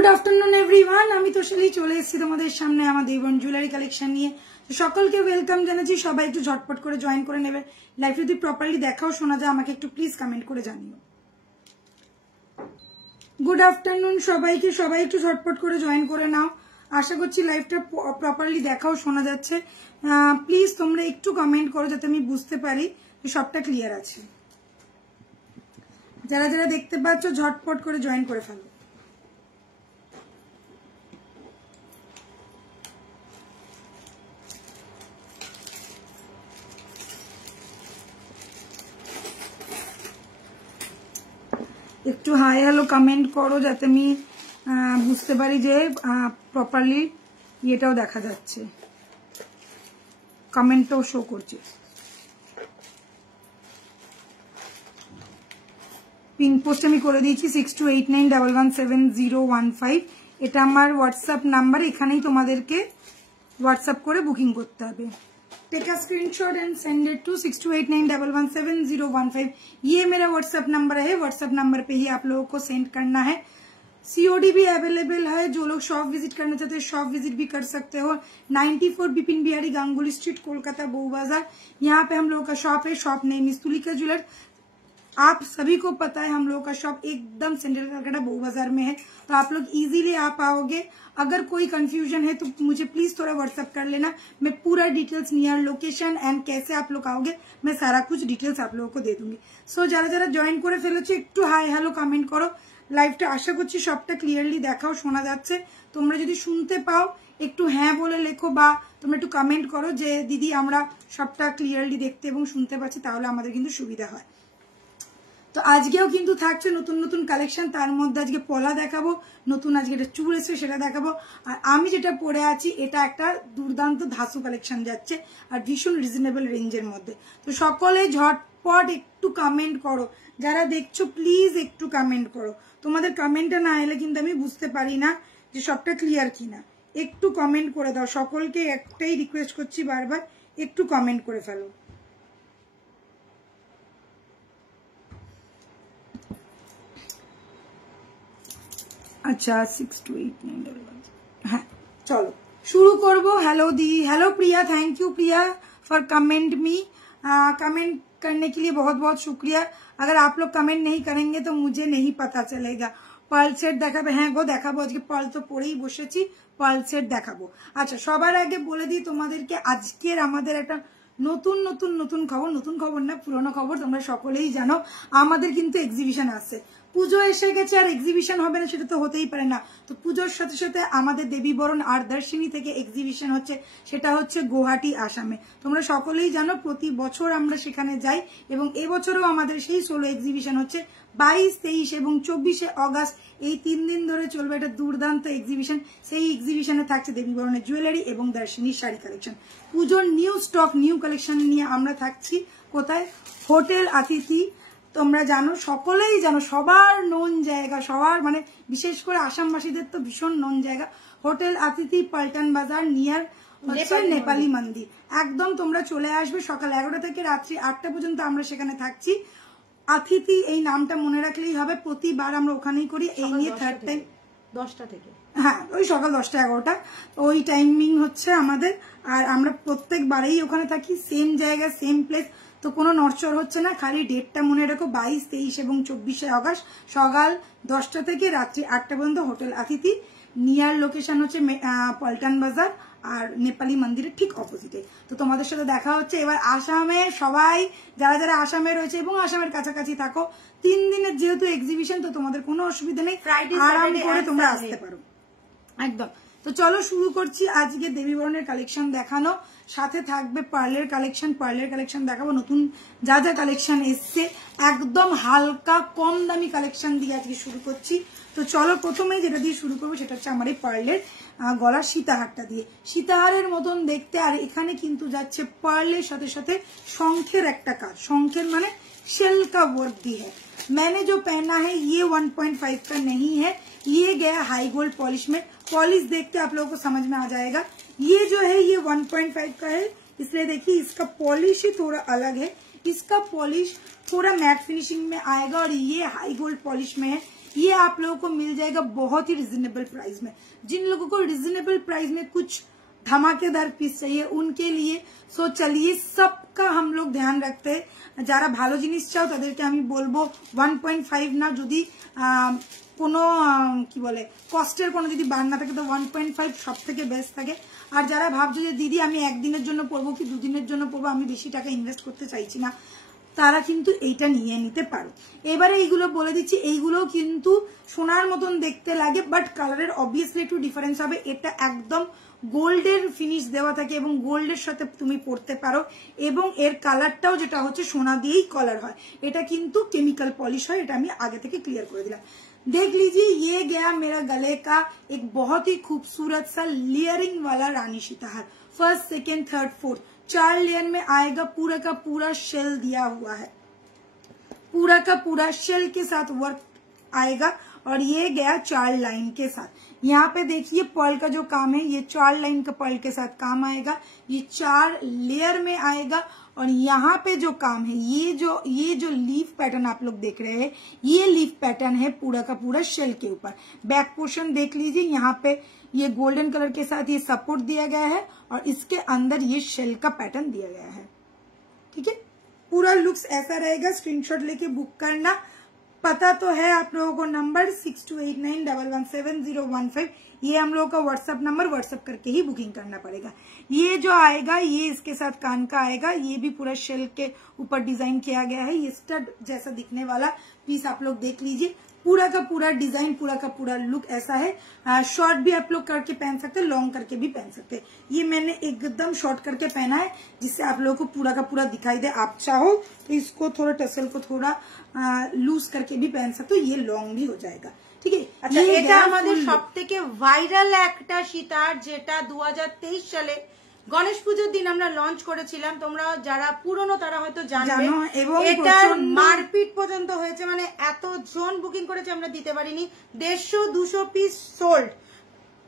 Good afternoon everyone আমি তোশালি চলে এসেছি তোমাদের সামনে আমাদের ইভন জুয়েলারি কালেকশন নিয়ে। তো সকলকে ওয়েলকাম জানাচ্ছি, সবাই একটু ঝটপট করে জয়েন করে নেবে। লাইভ যদি প্রপারলি দেখাও শোনা যায় আমাকে একটু প্লিজ কমেন্ট করে জানিও। গুড আফটারনুন সবাইকে, সবাই একটু ঝটপট করে জয়েন করে নাও। আশা করছি লাইভটা প্রপারলি দেখাও শোনা যাচ্ছে। প্লিজ তোমরা একটু কমেন্ট করো যাতে আমি বুঝতে পারি যে সবটা ক্লিয়ার আছে। যারা যারা দেখতে পাচ্ছ ঝটপট করে জয়েন করে ফেলো। একটু হাই হ্যালো কমেন্ট করো যাতে আমি বুঝতে পারি যে প্রপারলি এটাও দেখা যাচ্ছে, কমেন্টটাও শো করছে। পিন পোস্ট আমি করে দিয়েছি 6289117015। এটা আমার হোয়াটসঅ্যাপ নাম্বার, এখানেই তোমাদেরকে হোয়াটসঅ্যাপ করে বুকিং করতে হবে। Take a screenshot and send it to 6289117015। ये मेरा व्हाट्सएप नंबर है, व्हाट्सएप नंबर पे ही आप लोगों को सेंड करना है। सीओडी भी अवेलेबल है, जो लोग शॉप विजिट करना चाहते हैं शॉप विजिट भी कर सकते हो। 94 बिपिन बिहारी गांगुली स्ट्रीट कोलकाता बऊ बाजार, यहाँ पे हम लोगों का शॉप है। Shop name is Tulika jeweller. आप सभी को पता है हम लोगों का शॉप एकदम सेंट्रल कलकत्ता बऊ बाजार में है, तो आप लोग इजीली आ पाओगे। अगर कोई कंफ्यूजन है तो मुझे प्लीज थोड़ा व्हाट्सएप कर लेना, मैं पूरा डिटेल्स नियर लोकेशन एंड कैसे आप लोग आओगे मैं सारा कुछ डिटेल्स आप लोगों को दे दूंगी। सो যারা যারা জয়েন করে ফেলেছো একটু হাই হ্যালো কমেন্ট করো। লাইভটা আশা করছি সবটা ক্লিয়ারলি দেখাও শোনা যাচ্ছে। তোমরা যদি শুনতে পাও একটু হ্যাঁ বলে লেখো, বা তোমরা একটু কমেন্ট করো যে দিদি আমরা সবটা ক্লিয়ারলি দেখতে এবং শুনতে পাচ্ছি, তাহলে আমাদের কিন্তু সুবিধা হয়। তো আজকেও কিন্তু থাকছে নতুন নতুন কালেকশন, তার মধ্যে আজকে পলা দেখাবো, নতুন আজকে একটা চুল এসে সেটা দেখাবো। আর আমি যেটা পরে আছি এটা একটা দুর্দান্ত ধাসু কালেকশন যাচ্ছে আর ভীষণ রিজনেবল রেঞ্জের মধ্যে। তো সকলে ঝটপট একটু কমেন্ট করো, যারা দেখছো প্লিজ একটু কমেন্ট করো। তোমাদের কমেন্টটা না এলে কিন্তু আমি বুঝতে পারি না যে সবটা ক্লিয়ার কিনা। একটু কমেন্ট করে দাও, সকলকে একটাই রিকোয়েস্ট করছি বারবার, একটু কমেন্ট করে ফেলো। अच्छा 628911। हाँ चलो शुरू करबो। Hello the, hello Priya, thank you Priya for comment me. Comment करने के लिए बहुत बहुत शुक्रिया। अगर आप लोग कमेंट नहीं करेंगे तो मुझे नहीं पता चलेगा। पार्ल सेट देखाबो, हाँ गो देखाबो, आज के पार्ल तो परेई बसेছি, पार्ल सेट देखाबो। अच्छा সবার আগে বলে দিই তোমাদেরকে আজকের আমাদের একটা নতুন নতুন নতুন খবর, নতুন খবর না পুরনো খবর, তোমরা সকলেই জানো আমাদের কিন্তু এক্সিবিশন আছে। পুজো এসে গেছে আর এক্সিবিশন হবে না সেটা তো হতেই পারে না। তো পুজোর সাথে সাথে আমাদের দেবীবরণ আর দর্শিনী থেকে এক্সিবিশন হচ্ছে, সেটা হচ্ছে গুয়াহাটি আসামে। তোমরা সকলেই জানো প্রতি বছর আমরা সেখানে যাই এবং এবছরও আমাদের সেই 16 এক্সিবিশন হচ্ছে। 22, 23 এবং 24 অগস্ট এই 3 দিন ধরে চলবে একটা দুর্দান্ত এক্সিবিশন। সেই এক্সিবিশনে থাকছে দেবীবরণের জুয়েলারি এবং দর্শিনীর শাড়ি কালেকশন। পুজোর নিউ স্টক নিউ কালেকশন নিয়ে আমরা থাকছি কোথায়? হোটেল অতিথি। তোমরা জানো, সকলেই জানো, সবার নোন জায়গা, সবার মানে বিশেষ করে আসামবাসীদের তো ভীষণ নোন জায়গা হোটেল অতিথি, পল্টন বাজার নিয়ার নেপালি মন্দির। একদম তোমরা চলে আসবে সকাল 11টা থেকে রাত্রি 8টা পর্যন্ত আমরা সেখানে থাকছি। অতিথি এই নামটা মনে রাখলেই হবে, প্রতিবার আমরা ওখানেই করি। এই নিয়ে থার্ড টাইম 10টা থেকে, হ্যাঁ ওই সকাল 10টা 11টা ওই টাইমিং হচ্ছে আমাদের। আর আমরা প্রত্যেকবারেই ওখানে থাকি, সেম জায়গা সেম প্লেস, তো কোনো নড়চড় হচ্ছে না। খালি ডেটটা মনে রাখো 22, 23 এবং 24 অগস্ট সকাল 10টা থেকে রাত্রি 8টা পর্যন্ত হোটেল অতিথি। নিয়ার লোকেশন হচ্ছে পল্টন বাজার আর নেপালি মন্দিরের ঠিক অপোজিটে। তো তোমাদের সাথে দেখা হচ্ছে। এবার আসামে সবাই যারা যারা আসামে রয়েছে এবং আসামের কাছাকাছি থাকো, 3 দিনের যেহেতু এক্সিবিশন, তো তোমাদের কোনো অসুবিধা নেই, আরাম করে তোমরা আসতে পারো একদম। তো চলো শুরু করছি আজকে দেবীবরণের কালেকশন দেখানো, সাথে থাকবে পার্লের কালেকশন। পার্লের কালেকশন দেখাবো, নতুন যা যা কালেকশন এসছে একদম হালকা কম দামি কালেকশন দিয়ে আজকে শুরু করছি। তো চলো প্রথমে যেটা দিয়ে শুরু করবো সেটা হচ্ছে আমার এই পার্লের গলার সীতাহারটা দিয়ে। সীতাহারের মতন দেখতে, আর এখানে কিন্তু যাচ্ছে পার্লের সাথে সাথে শঙ্খের একটা কাজ। শঙ্খের মানে शेल का वर्क भी है। मैंने जो पहना है ये 1.5 का नहीं है, ये गया हाई गोल्ड पॉलिश में। पॉलिश देखते आप लोगों को समझ में आ जाएगा। ये जो है ये 1.5 का है, इसलिए देखिए इसका पॉलिश ही थोड़ा अलग है। इसका पॉलिश थोड़ा मैट फिनिशिंग में आएगा और ये हाई गोल्ड पॉलिश में है। ये आप लोगों को मिल जाएगा बहुत ही रिजनेबल प्राइस में। जिन लोगों को रिजनेबल प्राइस में कुछ धमाकेदार पीस चाहिए उनके लिए सो चलिए सबका हम लोग ध्यान रखते हैं। যারা ভালো জিনিস চাও তাদেরকে আমি বলবো 1.5 না, যদি কোনো কি বলে কস্টের কোনো যদি বার না থাকে তো 1.5 সব থেকে বেস্ট থাকে। আর যারা ভাবছো যে দিদি আমি একদিনের জন্য পরবো কি দুদিনের জন্য পরবো, আমি বেশি টাকা ইনভেস্ট করতে চাইছি না, তারা কিন্তু এইটা নিয়ে নিতে পারো। এবারে এইগুলো বলে দিচ্ছি, এইগুলো কিন্তু সোনার মতন দেখতে লাগে বাট কালারের অবভিয়াসলি একটু ডিফারেন্স হবে। এটা একদম গোল্ডের ফিনিশ দেওয়া থাকে এবং গোল্ডের সাথে তুমি পরতে পারো এবং এর কালারটাও যেটা হচ্ছে সোনা দিয়েই কালার হয়। এটা কিন্তু কেমিক্যাল পলিশ হয়, এটা আমি আগে থেকে ক্লিয়ার করে দিলাম। देख लीजिए ये गया मेरा गले का एक बहुत ही खूबसूरत सा लेयरिंग वाला Rani Sitahar. First second third fourth 4 layer में आएगा। पूरा का पूरा शेल दिया हुआ है, पूरा का पूरा शेल के साथ वर्क आएगा और ये गया 4 लाइन के साथ। यहाँ पे देखिए पर्ल का जो काम है ये 4 लाइन का पर्ल के साथ काम आएगा, ये 4 लेयर में आएगा। और यहाँ पे जो काम है ये जो लीफ पैटर्न आप लोग देख रहे हैं ये लीफ पैटर्न है पूरा का पूरा शेल के ऊपर। बैक पोर्शन देख लीजिए, यहाँ पे ये गोल्डन कलर के साथ ये सपोर्ट दिया गया है और इसके अंदर ये शेल का पैटर्न दिया गया है। ठीक है, पूरा लुक्स ऐसा रहेगा। स्क्रीनशॉट लेके बुक करना। पता तो है आप लोगों को, नंबर 6289117015, ये हम लोगों का व्हाट्सएप नंबर, व्हाट्सएप करके ही बुकिंग करना पड़ेगा। ये जो आएगा ये इसके साथ कान का आएगा, ये भी पूरा शेल के ऊपर डिजाइन किया गया है। ये स्टड जैसा दिखने वाला पीस आप लोग देख लीजिए, पूरा का पूरा डिजाइन, पूरा का पूरा लुक ऐसा है। शॉर्ट भी आप लोग करके पहन सकते हैं, लॉन्ग करके भी पहन सकते हैं। ये मैंने एकदम शॉर्ट करके पहना है जिससे आप लोगों को पूरा का पूरा दिखाई दे। आप चाहो तो इसको थोड़ा टसल को थोड़ा लूज करके भी पहन सकते हो, ये लॉन्ग भी हो जाएगा। ঠিক আছে, আচ্ছা এটা আমাদের সবথেকে ভাইরাল একটা সীতার, যেটা 2023 সালে গণেশ পুজোর দিন আমরা লঞ্চ করেছিলাম। তোমরা যারা পুরনো তারা হয়তো জানবে। এটার মারপিট পর্যন্ত হয়েছে, মানে এতজন বুকিং করেছে আমরা দিতে পারিনি। 150-200 পিস সোল্ড,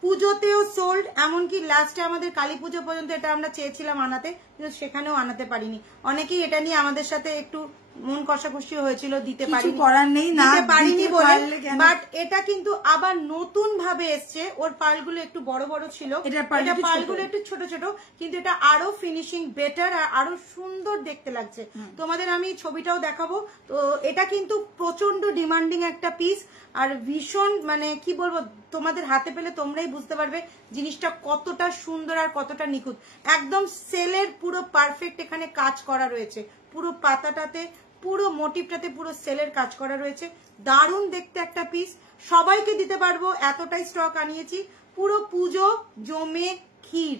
পুজোতেও সোল্ড, এমনকি লাস্টে আমাদের কালী পুজো পর্যন্ত এটা আমরা চেয়েছিলাম আনাতে, কিন্তু সেখানেও আনাতে পারিনি। অনেকেই এটা নিয়ে আমাদের সাথে একটু মন কষাকষি হয়েছিল, দিতে পারিনি বলে। বাট এটা কিন্তু আবার নতুন ভাবে এসছে। ওর পালগুলো একটু বড় বড় ছিল, এটা পালগুলো একটু ছোট ছোট, কিন্তু এটা আরো ফিনিশিং বেটার আর আরো সুন্দর দেখতে লাগছে। তোমাদের আমি ছবিটাও দেখাবো। তো এটা কিন্তু প্রচন্ড ডিমান্ডিং একটা পিস আর ভীষণ, মানে কি বলবো, তোমাদের হাতে পেলে তোমরাই বুঝতে পারবে জিনিসটা কতটা সুন্দর আর কতটা নিখুঁত। একদম সেলের পুরো পারফেক্ট এখানে কাজ করা রয়েছে, পুরো পাতাটাতে পুরো মোটিভটাতে পুরো সেলের কাজ করা রয়েছে। দারুণ দেখতে একটা পিস, সবাইকে দিতে পারবো, এতটাই স্টক আনিয়েছি। পুরো পুজো জমে ক্ষীর।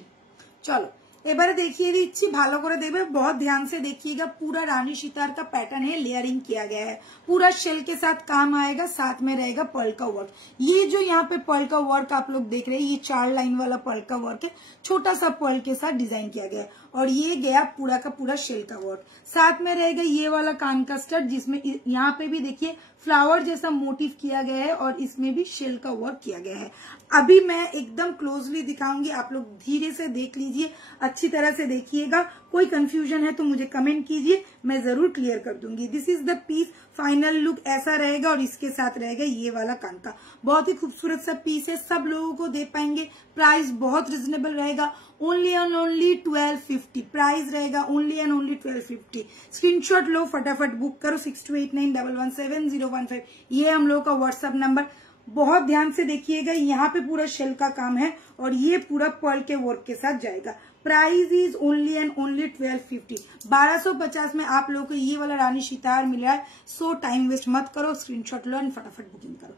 চলো এবারে দেখিয়ে দিচ্ছি, ভালো করে দেখবে, बहुत ध्यान से देखिएगा। पूरा रानी सितार का पैटर्न है, लेयरिंग किया गया है, पूरा शेल के साथ काम आएगा, साथ में रहेगा पर्ल का वर्क। ये जो यहाँ पे पर्ल का वर्क आप लोग देख रहे हैं ये 4 लाइन वाला पर्ल का वर्क है, छोटा सा पर्ल के साथ डिजाइन किया गया है। और ये गया पूरा का पूरा शेल का वर्क। साथ में रहेगा ये वाला कान का स्टड, जिसमें यहाँ पे भी देखिए फ्लावर जैसा मोटिव किया गया है और इसमें भी शेल का वर्क किया गया है। अभी मैं एकदम क्लोजली दिखाऊंगी, आप लोग धीरे से देख लीजिए, अच्छी तरह से देखिएगा। कोई कंफ्यूजन है तो मुझे कमेंट कीजिए, मैं जरूर क्लियर कर दूंगी। This is the piece, final look ऐसा रहेगा और इसके साथ रहेगा ये वाला कान का। बहुत ही खूबसूरत सा पीस है, सब लोगों को दे पाएंगे। प्राइस बहुत रिजनेबल रहेगा, ओनली एंड ओनली 1250 प्राइस रहेगा, ओनली एंड ओनली 1250। स्क्रीनशॉट लो, फटाफट बुक करो। 6289117015, ये हम लोग का व्हाट्सएप नंबर। बहुत ध्यान से देखिएगा, यहाँ पे पूरा शेल का काम है और ये पूरा पर्ल के वर्क के साथ जाएगा। Price is only and only 1250। 1250 में आप लोगों को ये वाला रानी सीताहार मिल रहा है। सो टाइम वेस्ट मत करो, स्क्रीनशॉट लो एंड फटाफट बुकिंग करो।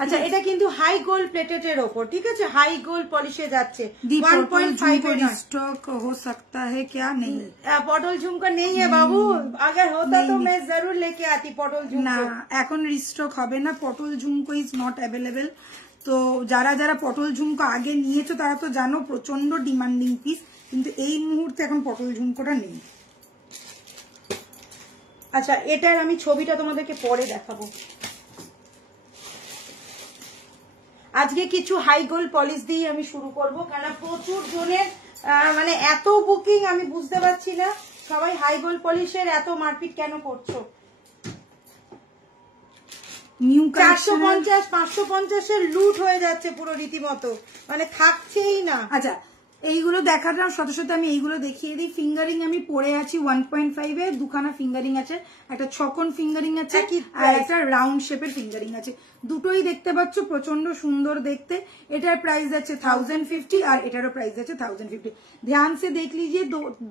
আচ্ছা এটা কিন্তু হাই গোল্ড প্লেটেড ওপর, ঠিক আছে, হাই গোল্ড পলিশে যাচ্ছে। 1.5 এর स्टॉक हो सकता है क्या? नहीं, পটল ঝুমকা নেই है बाबू, अगर होता तो मैं जरूर लेके आती পটল ঝুমকা। না, এখন রিস্টক হবে না, পটল ঝুমকো ইজ নট অ্যাভেলেবেল। তো যারা যারা পটল ঝুমকো আগে নিয়েছো তারা তো জানো প্রচন্ড ডিমান্ডিং পিস, কিন্তু এই মুহূর্তে এখন পটল ঝুমকোটা নেই। আচ্ছা এটার আমি ছবিটা তোমাদেরকে পরে দেখাবো। আজকে কিছু হাই গোল্ড পলিশ দিয়ে আমি শুরু করব, কারণ প্রচুর জনের মানে এত বুকিং, আমি বুঝতে পারছি না সবাই হাই গোল্ড পলিশের এত মারপিট কেন করছো। নিউ 450 550 লুট হয়ে যাচ্ছে পুরো রীতিমতো, মানে থাকছেই না। আচ্ছা এইগুলো দেখাটার সাথে সাথে আমি এইগুলো দেখিয়ে দিই। ফিঙ্গারিং আমি পরে আছি 1.5 এ, দুখানা ফিঙ্গারিং আছে, একটা ছকন ফিঙ্গারিং আছে আর একটা রাউন্ড শেপের ফিঙ্গারিং আছে, দুটোই দেখতে পাচ্ছ প্রচন্ড সুন্দর দেখতে। এটার প্রাইস আছে 1050 और एटारो प्राइस है 1050। ध्यान से देख लीजिए,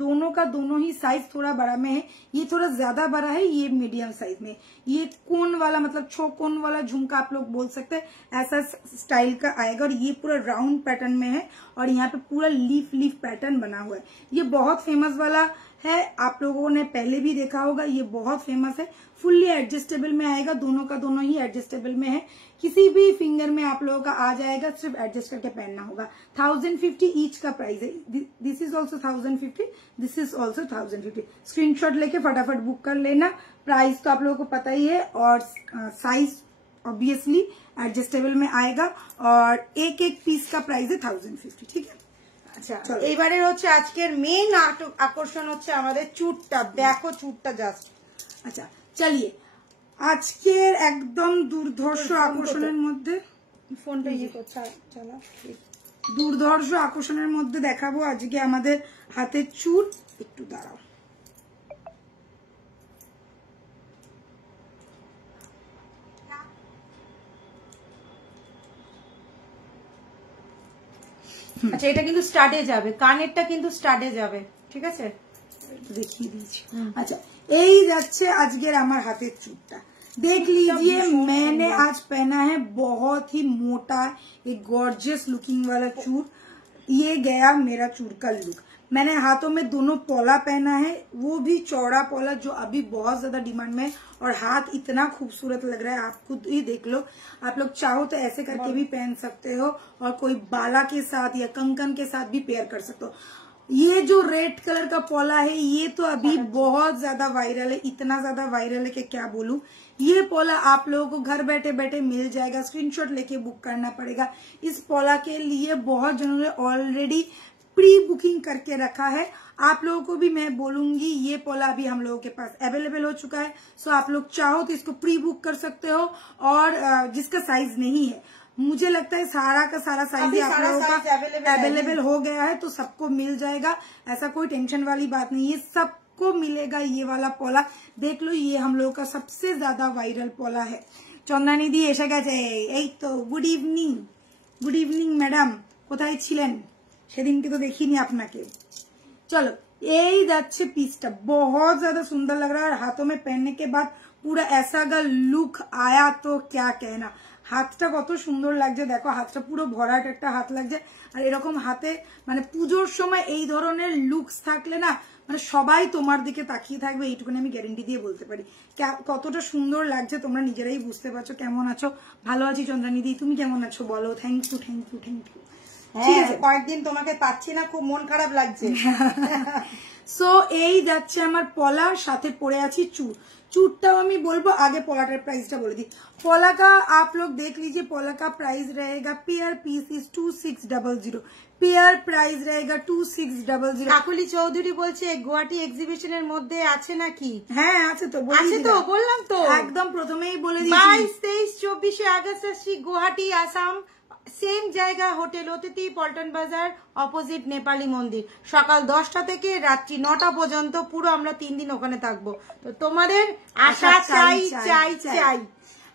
दोनों का दोनों ही साइज थोड़ा बड़ा में है, ये थोड़ा ज्यादा बड़ा है, ये मीडियम साइज में। ये कोन वाला मतलब 6 कोन वाला झुमका आप लोग बोल सकते हैं, ऐसा स्टाइल का आएगा और ये पूरा राउंड पैटर्न में है और यहाँ पे पूरा लीफ पैटर्न बना हुआ है। ये बहुत फेमस वाला है, आप लोगों ने पहले भी देखा होगा, ये बहुत फेमस है। फुल्ली एडजस्टेबल में आएगा, दोनों का दोनों ही एडजस्टेबल में है, किसी भी फिंगर में आप लोगों का आ जाएगा, सिर्फ एडजस्ट करके पहनना होगा। 1050 ईच का प्राइस है। This is also 1050, this is also 1050। Screenshot लेके फटाफट बुक कर लेना। प्राइस तो आप लोगों को पता ही है और साइज ऑब्वियसली एडजस्टेबल में आएगा और एक एक पीस का प्राइस है 1050। ठीक है। আচ্ছা এইবারে হচ্ছে আজকের মেইন আকর্ষণ হচ্ছে আমাদের চুটটা, দেখো চুটটা জাস্ট। আচ্ছা চলিয়ে আজকের একদম দুর্ধর্ষ আকর্ষণের মধ্যে ফোনটা ইয়ে করছে, চলো দুর্ধর্ষ আকর্ষণের মধ্যে দেখাবো আজকে আমাদের হাতের চুট। একটু দাঁড়াও, আচ্ছা এটা কিন্তু স্টাডে যাবে, কানেরটা কিন্তু স্টাডে যাবে, ঠিক আছে দেখিয়ে দিয়েছি। আচ্ছা এই যাচ্ছে আজকের আমার হাতের চুটটা, देख लीजिए मैंने आज पहना है बहुत ही मोटा एक गॉर्जियस लुकिंग वाला चूड़। ये गया मेरा चूड़ का लुक। मैंने हाथों में दोनों पौला पहना है, वो भी चौड़ा पौला जो अभी बहुत ज्यादा डिमांड में है और हाथ इतना खूबसूरत लग रहा है, आप खुद ही देख लो। आप लोग चाहो तो ऐसे करके भी पहन सकते हो और कोई बाला के साथ या कंकन के साथ भी पेयर कर सकते हो। ये जो रेड कलर का पौला है ये तो अभी बहुत ज्यादा वायरल है, इतना ज्यादा वायरल है कि क्या बोलूं। ये पौला आप लोगों को घर बैठे बैठे मिल जाएगा, स्क्रीनशॉट लेके बुक करना पड़ेगा। इस पौला के लिए बहुत जनों ने ऑलरेडी प्री बुकिंग करके रखा है। आप लोगों को भी मैं बोलूंगी ये पौला अभी हम लोगों के पास अवेलेबल हो चुका है, सो आप लोग चाहो तो इसको प्री बुक कर सकते हो। और जिसका साइज नहीं है, मुझे लगता है सारा का सारा साइज आप लोगों का अवेलेबल हो गया है, तो सबको मिल जाएगा, ऐसा कोई टेंशन वाली बात नहीं है, सबको मिलेगा ये वाला पौला। देख लो ये हम लोगों का सबसे ज्यादा वायरल पौला है। चंद्रानी दी एसे गेছে, এই তো গুড ইভিনিং ম্যাডাম, কোথায় ছিলেন সেদিনকে তো দেখিনি আপনাকে। चलो यही যাচ্ছে পিসটা, बहुत ज्यादा सुंदर लग रहा है और हाथों में पहनने के बाद पूरा ऐसा अगर लुक आया तो क्या कहना। হাতটা কত সুন্দর লাগছে দেখো, হাতটা পুরো ভরাট একটা হাত লাগছে আর এরকম হাতে মানে পুজোর সময় এই ধরনের লুকস থাকলে না মানে সবাই তোমার দিকে তাকিয়ে থাকবে, এইটুকুনি আমি গ্যারান্টি দিয়ে বলতে পারি। কতটা সুন্দর লাগছে তোমরা নিজেরাই বুঝতে পারছো। কেমন আছো? ভালো আছি চন্দ্রানিদি, তুমি কেমন আছো বলো? Thank you. ঠিক আছে, কয়েকদিন তোমাকে পাচ্ছি না, খুব মন খারাপ লাগছে। সো এই যাচ্ছে আমার পলার সাথে পরে আছি চুড়। चूटटाও আমি বলবো, আগে পলাটার প্রাইসটা বলে দিই। पौला का आप लोग देख लीजिए, पौला का प्राइस रहेगा pair piece is 2600, pair price रहेगा 2600। কাকুলি চৌধুরী বলছে গুয়াহাটি এক্সিবিশনের মধ্যে আছে নাকি? হ্যাঁ আছে তো, বললাম তো একদম প্রথমেই বলে দিয়েছি। 22, 23, 24 আগস্ট আসছি গুয়াহাটি আসাম, সেম জায়গা হোটেল অতিথি পল্টন বাজার অপোজিট নেপালি মন্দির, সকাল 10টা থেকে রাত্রি 9টা পর্যন্ত পুরো আমরা 3 দিন ওখানে থাকবো। তো তোমাদের আশা চাই চাই চাই।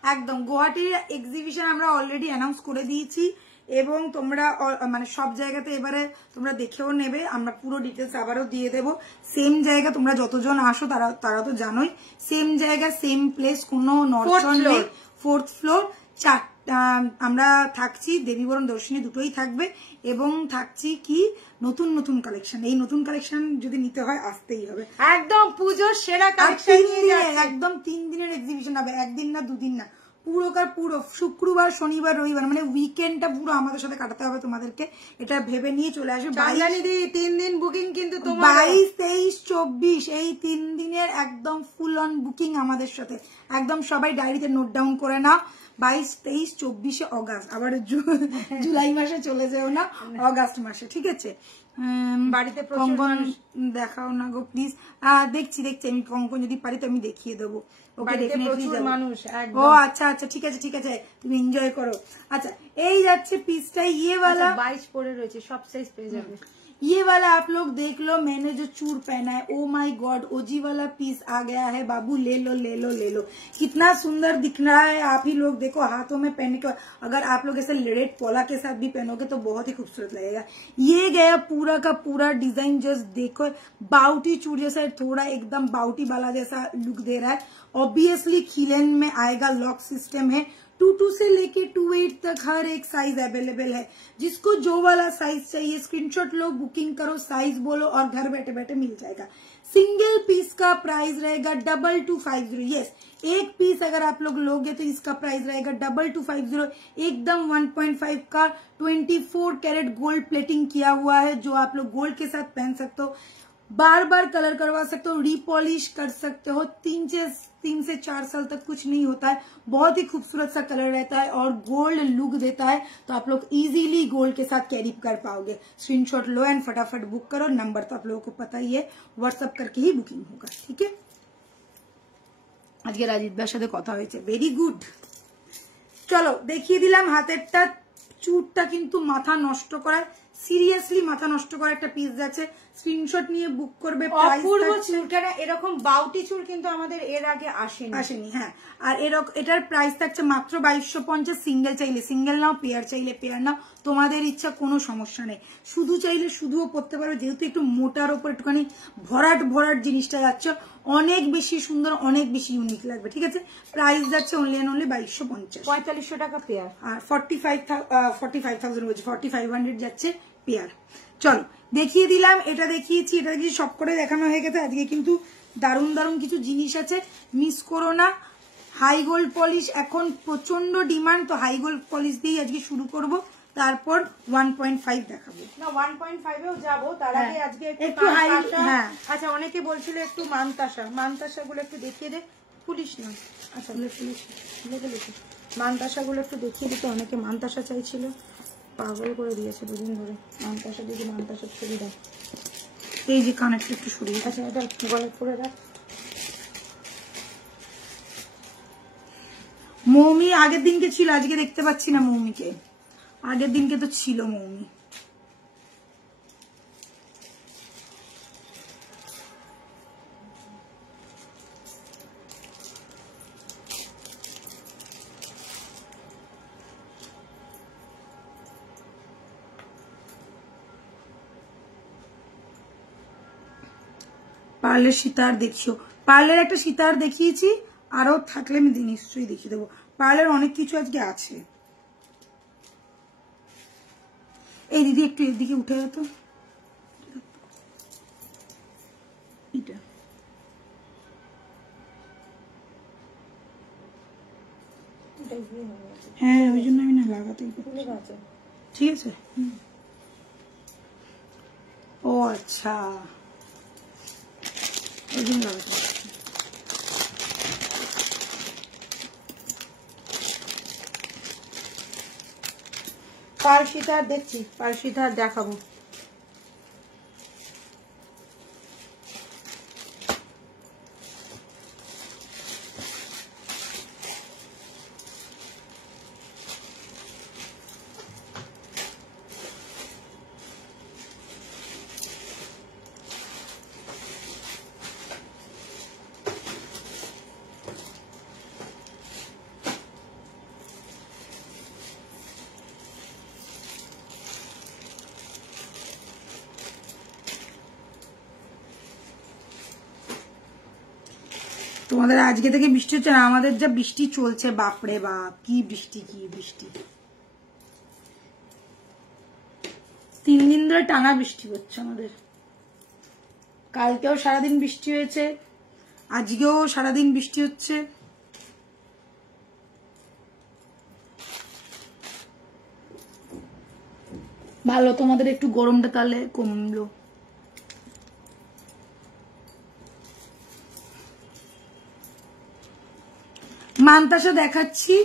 একদম গুয়াহাটির এক্সিবিশন আমরা অলরেডি অ্যানাউন্স করে দিয়েছি এবং তোমরা মানে সব জায়গাতে এবারে তোমরা দেখেও নেবে, আমরা পুরো ডিটেলস আবারও দিয়ে দেবো। সেম জায়গা তোমরা যতজন আসো তারা তো জানোই, সেম জায়গা সেম প্লেস, কোনো নর্থন নেই। 4th ফ্লোর, আমরা থাকছি দেবীবরণ দর্শনী দুটোই থাকবে এবং থাকছি কি নতুন নতুন কালেকশন। এই নতুন কালেকশন যদি নিতে হয় আসতেই হবে, একদম পুজোর সেরা কালেকশন নিয়ে একদম 3 দিনের এক্সিবিশন হবে, একদিন না দুদিন না, পুরো শুক্রবার শনিবার রবিবার মানে উইকেন্ডটা পুরো আমাদের সাথে কাটাতে হবে তোমাদেরকে, এটা ভেবে নিয়ে চলে আসবে। 3 দিন বুকিং কিন্তু তোমার 22, 23, 24 এই 3 দিনের একদম ফুল অন বুকিং আমাদের সাথে। একদম সবাই ডায়েরিতে নোট ডাউন করে নাও, 22, 23, 24 অগাস্ট, আবার জুলাই মাসে চলে যেও না, অগাস্ট মাসে, ঠিক আছে। বাড়িতে কঙ্কন দেখাও না গো প্লিজ। দেখছি আমি কঙ্কন যদি পারি তো আমি দেখিয়ে দেবো। ওকে ডেফিনেটলি মানুষ। ও আচ্ছা ঠিক আছে তুমি এনজয় করো। আচ্ছা এই যাচ্ছে পিসটা, ইয়ে वाला 22 পরে রয়েছে, সব সাইজ পেয়ে যাবে। ये वाला आप लोग देख लो, मैंने जो चूर पहना है, ओ माय गॉड ओजी वाला पीस आ गया है बाबू, ले लो। कितना सुंदर दिख रहा है। आप ही लोग देखो हाथों में पहनने के बाद, अगर आप लोग ऐसे रेड पोला के साथ भी पहनोगे तो बहुत ही खूबसूरत लगेगा। ये गया पूरा का पूरा डिजाइन, जस्ट देखो बाउटी चूर जैसा, थोड़ा एकदम बाउटी वाला जैसा लुक दे रहा है। ऑब्वियसली खिलेन में आएगा, लॉक सिस्टम है। 2 से लेके 2 तक हर एक साइज अवेलेबल है। जिसको जो वाला साइज चाहिए स्क्रीनशॉट लो, बुकिंग करो, साइज बोलो और घर बैठे बैठे मिल जाएगा। सिंगल पीस का प्राइस रहेगा 2250। यस, एक पीस अगर आप लोग लोगे तो इसका प्राइस रहेगा 2250। एकदम 1.5 का 24 कैरेट गोल्ड प्लेटिंग किया हुआ है, जो आप लोग गोल्ड के साथ पहन सकते हो, बार बार कलर करवा सकते हो, रीपॉलिश कर सकते हो। 3 से 4 साल तक कुछ नहीं होता है। बहुत ही खूबसूरत सा कलर रहता है और गोल्ड लुक देता है, तो आप लोग इजीली गोल्ड के साथ कैरी कर पाओगे। स्क्रीनशॉट लो एंड फटाफट बुक करो। नंबर तो आप लोगों को पता ही है, व्हाट्सएप करके ही बुकिंग होगा। ठीक है, আজকে রাজীবদার সাথে কথা হয়েছে, ভেরি গুড। চলো দেখিয়ে দিলাম হাতেরটা। চুরটা কিন্তু মাথা নষ্ট করার, সিরিয়াসলি মাথা নষ্ট করা একটা পিস যাচ্ছে। স্ক্রিনশট নিয়ে বুক করবে। অপূর্ব চুলকারা এরকম বাউটি চুল কিন্তু আমাদের এর আগে আসেনি। হ্যাঁ, আর এটার প্রাইস থাকছে মাত্র 2250। সিঙ্গেল চাইলে সিঙ্গেল নাও, পেয়ার চাইলে পেয়ার নাও, তোমাদের ইচ্ছা, কোনো সমস্যা নেই। শুধু চাইলে শুধুও পড়তে পারো, যেহেতু একটু মোটার ওপর একটুখানি ভরাট জিনিসটা যাচ্ছে, অনেক বেশি সুন্দর, অনেক বেশি ইউনিক লাগবে। ঠিক আছে, প্রাইস যাচ্ছে অনলি 2250, 4500 টাকা পেয়ার। আর 45,000 বলছে, 4500 যাচ্ছে পেয়ার। চলো দেখিয়ে দিলাম, এটা দেখিয়েছি, সব করে দেখানো হয়ে গেছে। আজকে কিন্তু দারুণ কিছু জিনিস আছে, মিস করো না। হাই গোল্ড পলিশ এখন প্রচন্ড ডিমান্ড, তো হাই গোল্ড পলিশ দিয়ে আজকে শুরু করব, তারপর 1.5 দেখাবো। না 1.5 এও যাবো, তার আগে আজকে একটু হাই। হ্যাঁ আচ্ছা, অনেকে বলছিল একটু মানতাসা গুলো একটু দেখিয়ে দে। পুলিশ না, আচ্ছা পুলিশ মানতাসা গুলো একটু দেখিয়ে দিতে, অনেকে মানতাসা চাইছিল, পাগল করে দিয়েছে দুদিন ধরে। মানতাসা দিদি, মানতাসার ছবি দেখ। এই যে কানেরটা একটু সরিয়ে, আচ্ছা এটা গলায় পরে রাখ। মৌমি আগের দিনকে ছিল, আজকে দেখতে পাচ্ছি না মৌমিকে। আগের দিনকে তো ছিল মৌমি। পার্লের সীতার দেখিও, পার্লের একটা সীতার দেখিয়েছি, আরো থাকলে আমি নিশ্চয়ই দেখিয়ে দেবো। পার্লের অনেক কিছু আজকে আছে। এই দিদি একটু এদিকে উঠে যেত, এটা হ্যাঁ ওই জন্য আমি না লাগাতেই পারছি। ঠিক আছে, ও আচ্ছা ওই জন্য লাগাতে পারছি। পার্সিতার দেখছি, পার্সিতার দেখাবো। তোমাদের আজকে থেকে বৃষ্টি হচ্ছে না, আমাদের যা বৃষ্টি চলছে, বাপরে বাপ, কি বৃষ্টি 3 দিন ধরে টানা বৃষ্টি হচ্ছে আমাদের। কালকেও সারাদিন বৃষ্টি হয়েছে, আজকেও সারাদিন বৃষ্টি হচ্ছে। ভালো, তোমাদের একটু গরমটা তাহলে কমলো। মানতাসা দেখাচ্ছি,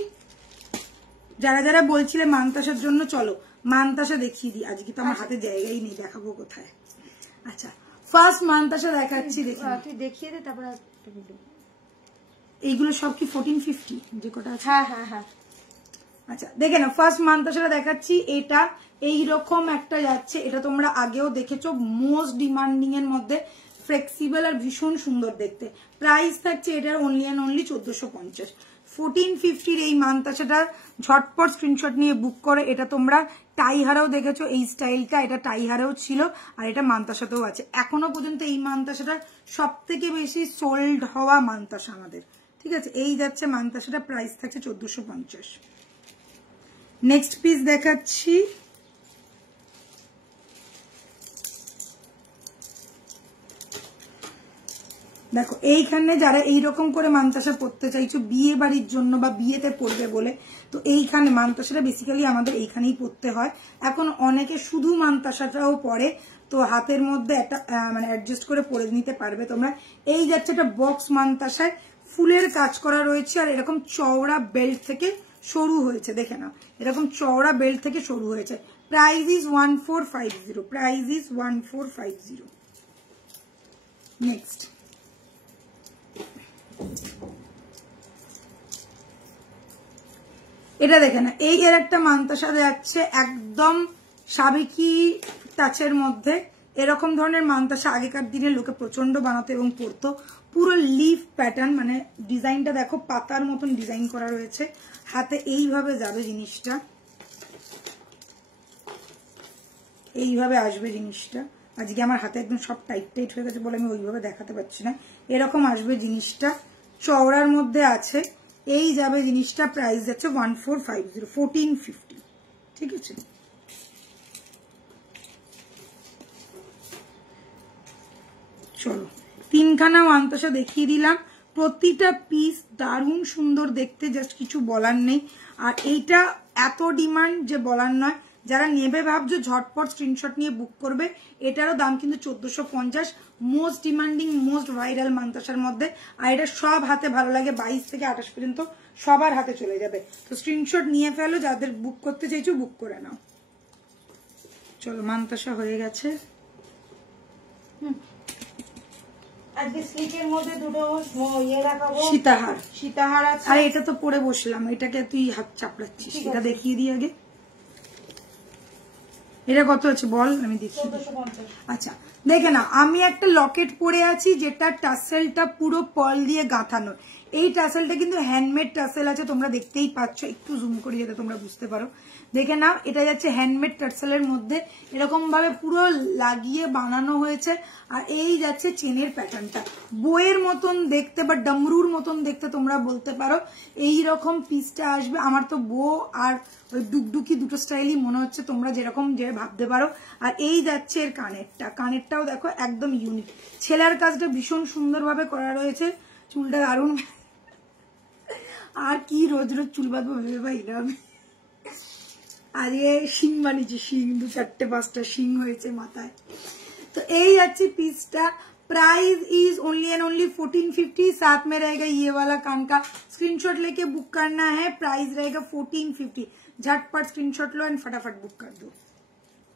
যারা যারা বলছিলে মানতাসার জন্য, চলো মানতাসা দেখিয়ে দিই, আজকে তো আমার হাতে জায়গাই নেই, দেখাবো কোথায়। আচ্ছা ফার্স্ট মানতাসা দেখাচ্ছি, দেখি তুই দেখিয়ে দে তারপর। এইগুলো সব কি 1450 যে কটা আছে? হ্যাঁ হ্যাঁ হ্যাঁ। আচ্ছা দেখে না, ফার্স্ট মানতাসাটা দেখাচ্ছি। এটা এইরকম একটা যাচ্ছে, এটা তোমরা আগেও দেখেছো, মোস্ট ডিমান্ডিং এর মধ্যে, ফ্লেক্সিবল আর ভীষণ সুন্দর দেখতে। প্রাইস থাকছে এটার অনলি অ্যান্ড অনলি 1450। 1450 এই মানতাসাটা ঝটপট স্ক্রিনশট নিয়ে বুক করে। এটা তোমরা টাই হারেও দেখেছো, এই স্টাইলটা এটা টাই হারেও ছিল, আর এটা মানতাসাতেও আছে। এখনো পর্যন্ত এই মানতাসাটা সব থেকে বেশি সোল্ড হওয়া মানতাসা আমাদের, ঠিক আছে। এই যাচ্ছে মানতাসাটা, প্রাইস থাকছে 1450। নেক্সট পিস দেখাচ্ছি, দেখো এইখানে যারা এইরকম করে মানতাসা পরতে চাইছো বিয়ে বাড়ির জন্য বা বিয়েতে পরবে বলে, তো এইখানে মানতাসাটা বেসিক্যালি আমাদের এইখানেই পরতে হয়। এখন অনেকে শুধু মানতাসাটাও পরে, তো হাতের মধ্যে একটা মানে অ্যাডজাস্ট করে পরে নিতে পারবে তোমরা। এই যাচ্ছে একটা বক্স মানতাসায় ফুলের কাজ করা রয়েছে, আর এরকম চওড়া বেল্ট থেকে সরু হয়েছে, দেখে নাও এরকম চওড়া বেল্ট থেকে সরু হয়েছে। Price is 1450, price is 1450। Next এটা দেখে না, এই এর একটা মানতাসা যাচ্ছে একদম সাবেকি টাচের মধ্যে। এরকম ধরনের মানতাসা আগেকার দিনে লোকে প্রচন্ড বানাতো এবং পরতো। পুরো লিফ প্যাটার্ন, মানে ডিজাইনটা দেখো পাতার মতন ডিজাইন করা রয়েছে। হাতে এইভাবে যাবে জিনিসটা, এইভাবে আসবে জিনিসটা। আজকে আমার হাতে একদম সব টাইট টাইট হয়ে গেছে বলে আমি ওইভাবে দেখাতে পারছি না। এরকম আসবে জিনিসটা, চওড়ার মধ্যে আছে। এই যাবে জিনিসটা, প্রাইস যাচ্ছে 1450, 1450, ঠিক আছে। চলো তিনখানা মানতাসা দেখিয়ে দিলাম, প্রতিটা পিস দারুণ সুন্দর দেখতে, জাস্ট কিছু বলার নেই। আর এইটা এত ডিমান্ড যে বলার নয়। যারা নেবে ভাবছো ঝটপট স্ক্রিনশট নিয়ে বুক করবে। এটারও দাম কিন্তু 1450, মোস্ট ডিমান্ডিং মোস্ট ভাইরাল মানতাসার মধ্যে। আর এটা সব হাতে ভালো লাগে, 22 থেকে 28 পর্যন্ত সবার হাতে চলে যাবে। তো স্ক্রিনশট নিয়ে ফেলো, যাদের বুক করতে চাইছো বুক করে নাও। চলো মানতাসা হয়ে গেছে। আজকে স্লিকের মধ্যে দুটো ইয়ে রাখাবো, সীতাহার। সীতাহার আছে। আর এটা তো পরে বসলাম, এটাকে তুই হাত চাপড়াচ্ছিস, এটা দেখিয়ে দিই আগে। এটা কত আছে বল, আমি দেখি। আচ্ছা দেখে না, আমি একটা লকেট পরে আছি যেটা টাসেলটা পুরো পার্ল দিয়ে গাঁথানো। এই টাসেলটা কিন্তু হ্যান্ডমেড টাসেল আছে, তোমরা দেখতেই পাচ্ছ, একটু জুম করে যাতে তোমরা বুঝতে পারো। দেখে নাও, এটা যাচ্ছে হ্যান্ডমেড টাসেলের মধ্যে, এরকম ভাবে পুরো লাগিয়ে বানানো হয়েছে। আর এই যাচ্ছে চেনের প্যাটার্নটা, বইয়ের মতন দেখতে বা ডামরুর মতন দেখতে তোমরা বলতে পারো। এই রকম পিসটা আসবে। আমার তো বো আর ওই ডুকডুকি দুটো স্টাইলই মনে হচ্ছে, তোমরা যেরকম যে ভাবতে পারো। আর এই যাচ্ছে এর কানেরটা, কানেরটাও দেখো একদম ইউনিক। ছেলের কাজটা ভীষণ সুন্দরভাবে করা রয়েছে, চুলটা দারুণ। আর কি রোজ রোজ চুল বাঁধবো ভেবে পাই না আমি। আরে শিং বানিয়েছি, শিং 2-4-5টা শিং হয়েছে মাথায়। तो यही अच्छी पीसटा price is only and only 1450। साथ में रहेगा ये वाला कान का, स्क्रीनशॉट लेके बुक करना है, प्राइस रहेगा 1450। झटपट स्क्रीनशॉट लो एंड फटाफट बुक कर दो।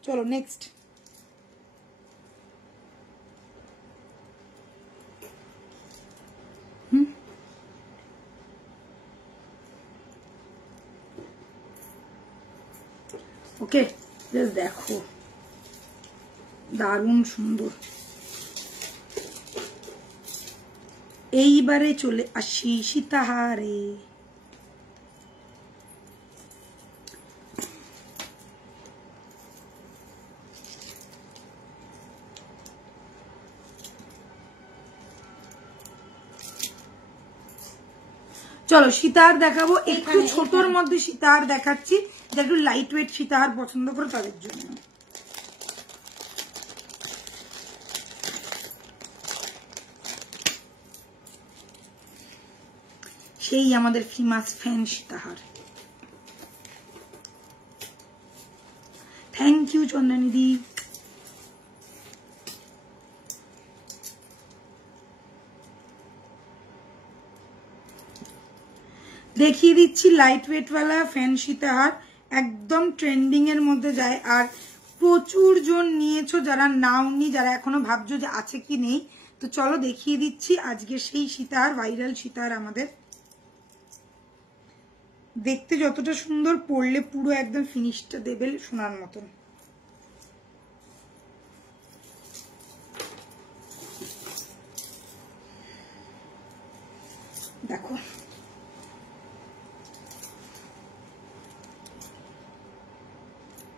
चलो नेक्स्ट ओके जस्ट देखो दारुण सुंदर। এইবারে চলে আসি সীতাহারে। চলো সীতাহার দেখাবো, একটু ছোটর মধ্যে সীতাহার দেখাচ্ছি, যারা একটু লাইট ওয়েট সীতাহার পছন্দ করো তাদের জন্য। সেই আমাদের famous fan Sitahar. Thank you চন্দনিদি। দেখিয়ে দিচ্ছি লাইট ওয়েট वाला ফ্যান সীতাহার। একদম ট্রেন্ডিং এর মধ্যে যায়। আর প্রচুর জন নিয়েছো, যারা নাওনি, যারা এখনো ভাবছো যে আছে কি নেই, তো চলো দেখিয়ে দিচ্ছি আজকে সেই সীতাহার, ভাইরাল সীতাহার আমাদের। দেখতে যতটা সুন্দর, পরলে পুরো একদম ফিনিশটা দেবে সোনার মতন। দেখো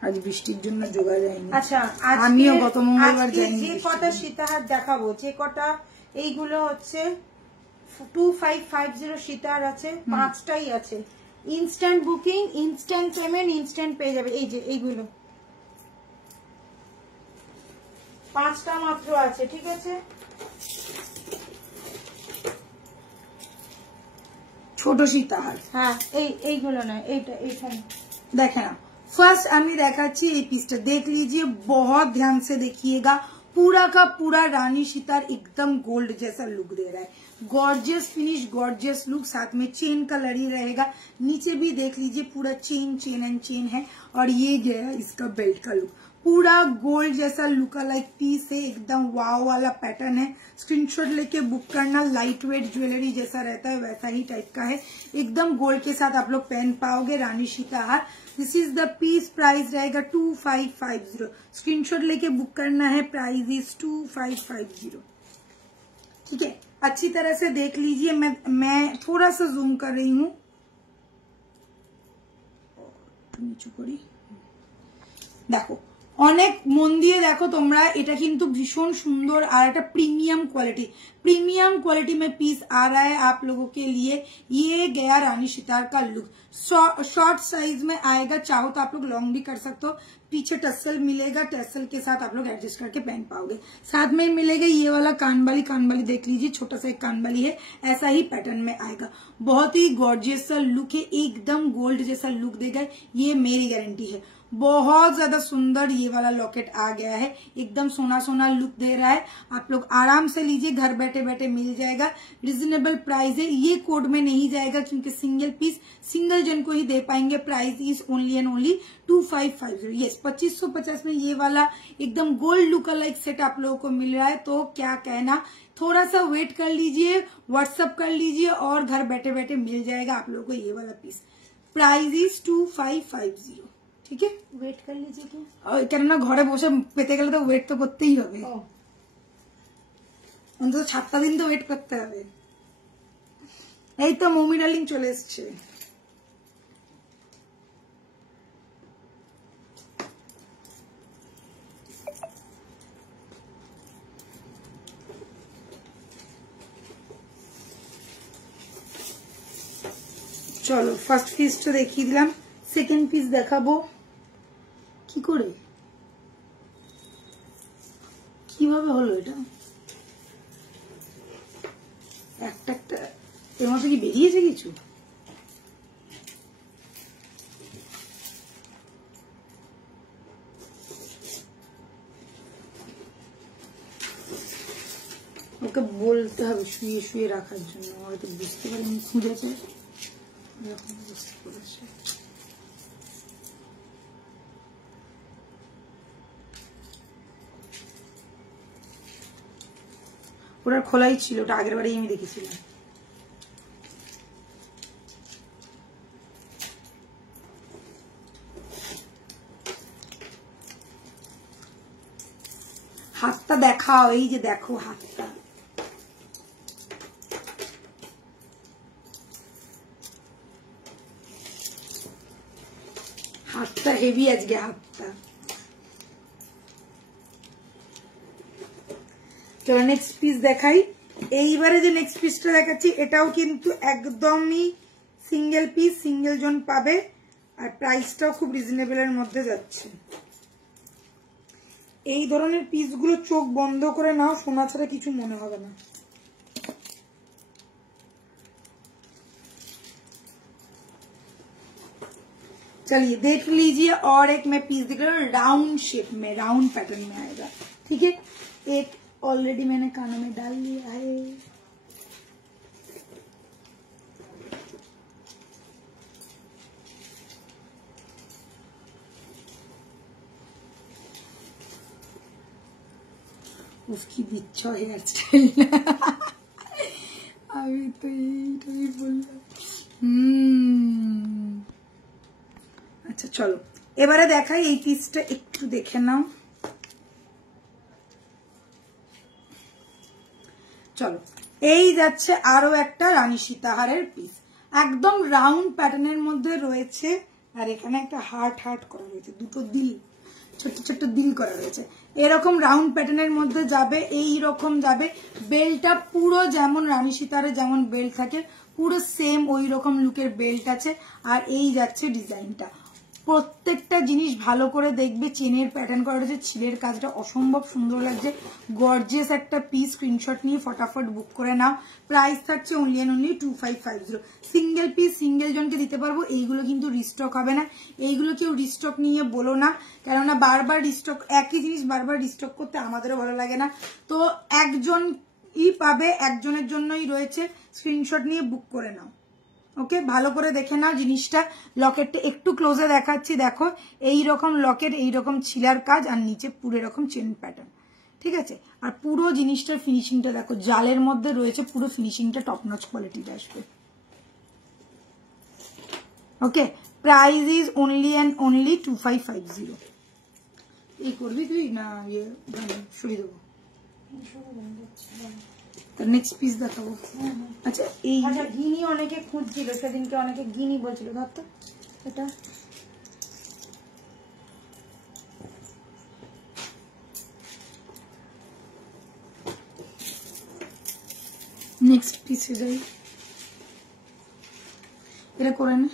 আজ বৃষ্টির জন্য জোগা যায়নি। আচ্ছা, আমিও গত মঙ্গলবার যাইনি। যে কটা সীতাহার দেখাবো, যে কটা এইগুলো হচ্ছে 2550 সীতাহার আছে, 5টাই আছে। Instant booking, instant payment, instant পেয়ে যাবে। এই যে এইগুলো 5টা মাত্র আছে, ঠিক আছে। ছোট সীতাহার, হ্যাঁ এইগুলো নয়, এইখানে देखे ना। फर्स्ट আমি দেখাচ্ছি এই পিসটা, देख लीजिए, बहुत ध्यान से देखिएगा। पूरा का पूरा रानी सितार एकदम गोल्ड जैसा लुक दे रहा है, गॉर्जियस फिनिश, गॉर्जियस लुक, साथ में चेन का लड़ी रहेगा। नीचे भी देख लीजिए पूरा चेन एंड चेन है, और ये गया इसका बेल्ट का लुक, पूरा गोल्ड जैसा लुक लाइक पीस है, एकदम वाव वाला पैटर्न है। स्क्रीनशॉट लेके बुक करना, लाइट वेट ज्वेलरी जैसा रहता है वैसा ही टाइप का है, एकदम गोल्ड के साथ आप लोग पहन पाओगे Rani Sitahar. This is the piece, price रहेगा 2550। स्क्रीनशॉट लेके बुक करना है, प्राइस इज 2550, ठीक है। अच्छी तरह से देख लीजिए, मैं थोड़ा सा जूम कर रही हूँ, देखो অনেক মন দিয়ে দেখো তোমরা, এটা কিন্তু ভীষণ সুন্দর আর একটা प्रीमियम क्वालिटी में पीस आ रहा है आप लोगों के लिए। ये गया रानी सितार का लुक, शॉर्ट साइज में आएगा, चाहो तो आप लोग लॉन्ग भी कर सकते हो। पीछे टसल मिलेगा, टसल के साथ आप लोग एडजस्ट करके पहन पाओगे। साथ में मिलेगा ये वाला कानबाली देख लीजिए, छोटा सा एक कानबाली है, ऐसा ही पैटर्न में आएगा। बहुत ही गॉर्जियस सा लुक है, एकदम गोल्ड जैसा लुक देगा, ये मेरी गारंटी है। बहुत ज्यादा सुंदर ये वाला लॉकेट आ गया है, एकदम सोना सोना लुक दे रहा है। आप लोग आराम से लीजिए, घर बैठे बैठे मिल जाएगा, रिजनेबल प्राइस है। ये कोड में नहीं जाएगा क्योंकि सिंगल पीस सिंगल जन को ही दे पाएंगे। Price is only and only 2550। Yes, 2550 में ये वाला एकदम गोल्ड लुक लाइक सेट आप लोगों को मिल रहा है, तो क्या कहना। थोड़ा सा वेट कर लीजिए, व्हाट्सअप कर लीजिए, और घर बैठे बैठे मिल जाएगा आप लोगों को ये वाला पीस। प्राइस इज 2550, ठीक है। वेट कर लीजिए क्या, কেননা ঘরে বসে পেতে গেলে তো ওয়েট তো করতেই হবে, অন্তত 7টা দিন তো ওয়েট করতে হবে। এই তো মমি ডার্লিং চলে এসছে। চলো ফার্স্ট পিসটা দেখিয়ে দিলাম, সেকেন্ড পিস দেখাবো। কি করে কিভাবে হলো এটা, একটা একটা এর মধ্যে কি বেরিয়েছে কিছু? ওকে বলতে হবে শুয়ে শুয়ে রাখার জন্য, হয়তো বুঝতে পারিনি, খুঁজেছে বুঝতে পেরেছে। ওটা খোলাই ছিল, ওটা আগের বারেই আমি দেখেছিলাম। হাতটা দেখাও, এই যে দেখো হাতটা, হাতটা হেভি আজকে হাতটা। তো নেক্সট পিস দেখাই। এইবারে যে নেক্সট পিসটা দেখাচ্ছি এটাও কিন্তু একদমই সিঙ্গেল পিস, সিঙ্গেল জন পাবে, আর প্রাইসটাও খুব রিজনেবলের মধ্যে যাচ্ছে। এই ধরনের পিসগুলো চোখ বন্ধ করে নাও, সোনা ছাড়া কিছু মনে হবে না। चलिए देख लीजिए, और एक मैं पीस दिख रहा हूँ राउंड शेप में, राउंड पैटर्न में आएगा, ठीक है। एक ऑलरेडी मैंने कानों में डाल लिया है, उसकी दिच्छा हेयर स्टाइल আমি তো এইটাই বললাম। আচ্ছা চলো এবারে দেখাই এই পিসটা একটু দেখে নাও। চলো এই যাচ্ছে আরো একটা রানী সীতাহারের পিস, একদম রাউন্ড প্যাটার্নের মধ্যে রয়েছে আর এখানে একটা হার্ট হার্ট করা রয়েছে, দুটো দিল ছোট্ট ছোট্ট দিল করা রয়েছে। এরকম রাউন্ড প্যাটার্নের মধ্যে যাবে, এই রকম যাবে। বেল্টটা পুরো যেমন রানী সীতাহারে যেমন বেল্ট থাকে পুরো সেম ওই রকম লুকের বেল্ট আছে। আর এই যাচ্ছে ডিজাইনটা, প্রত্যেকটা জিনিস ভালো করে দেখবে, চেনের প্যাটার্ন করা রয়েছে, ছিলের কাজটা অসম্ভব সুন্দর লাগছে, গর্জিয়াস একটা পিস। স্ক্রিনশট নিয়ে ফটাফট বুক করে নাও। প্রাইস থাকছে only and only 2550। Single piece single জনকে দিতে পারবো, এইগুলো কিন্তু রিস্টক হবে না, এইগুলো কেউ রিস্টক নিয়ে বলো না, কেননা বারবার রিস্টক একই জিনিস বারবার রিস্টক করতে আমাদেরও ভালো লাগে না। তো একজনই পাবে, একজনের জন্যই রয়েছে, স্ক্রিনশট নিয়ে বুক করে নাও। ওকে ভালো করে দেখে নাও জিনিসটা। লকেটটা একটু ক্লোজে দেখাচ্ছি, দেখো এই রকম লকেট, এই রকম ছিলার কাজ আর নিচে পুরো এরকম চেন প্যাটার্ন, ঠিক আছে। আর পুরো জিনিসটার ফিনিশিংটা দেখো, জালের মধ্যে রয়েছে, পুরো ফিনিশিংটা টপ নচ কোয়ালিটির আসবে। Okay price is only and only 2550। এই করবি তুই না ইয়ে সরিয়ে দেবো? নেক্সট পিস দেখাবো। আচ্ছা এই গিনি অনেকে খুঁজছিল, সেদিনকে অনেকে গিনি বলছিল, ধর তো এটা নেক্সট পিসে যাই, এটা করে নে।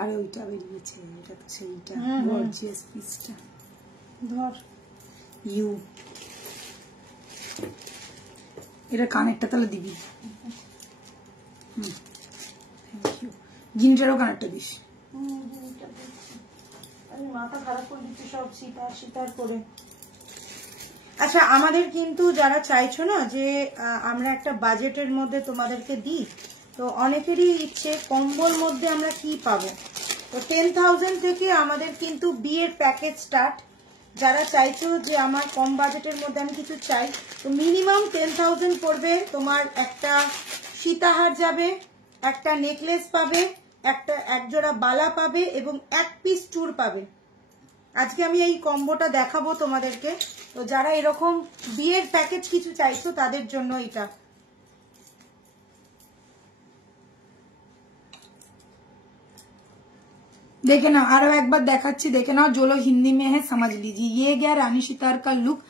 আরে ওইটা বেরিয়েছে, এটা তো সেইটা গর্জিয়াস পিসটা, ধর ইউ এটা কানেরটা তাহলে দিবি। Thank you. জিনটারও কানেরটা দিস। মাথা খারাপ করে দিচ্ছি সব সীতার সীতার করে। আচ্ছা আমাদের কিন্তু যারা চাইছো না যে আমরা একটা বাজেটের মধ্যে তোমাদেরকে দিই, তো অনেকেরই ইচ্ছে কম্বোর মধ্যে আমরা কি পাবো। তো 10,000 থেকে আমাদের কিন্তু বিয়ের প্যাকেজ স্টার্ট। যারা চাইছো যে আমার কম বাজেটের মধ্যে আমি কিছু চাই, তো মিনিমাম 10,000 পড়বে। তোমার একটা সীতাহার যাবে, একটা নেকলেস পাবে, একটা একজোড়া বালা পাবে এবং এক পিস চূড় পাবে। আজকে আমি এই কম্বোটা দেখাবো তোমাদেরকে। তো যারা এরকম বিয়ের প্যাকেজ কিছু চাইছো তাদের জন্য এটা। देखे ना आरो एक बार देखाচ্ছি, देखे ना जो लोग हिंदी में है समझ लीजिए। ये गया रानी सितार का लुक,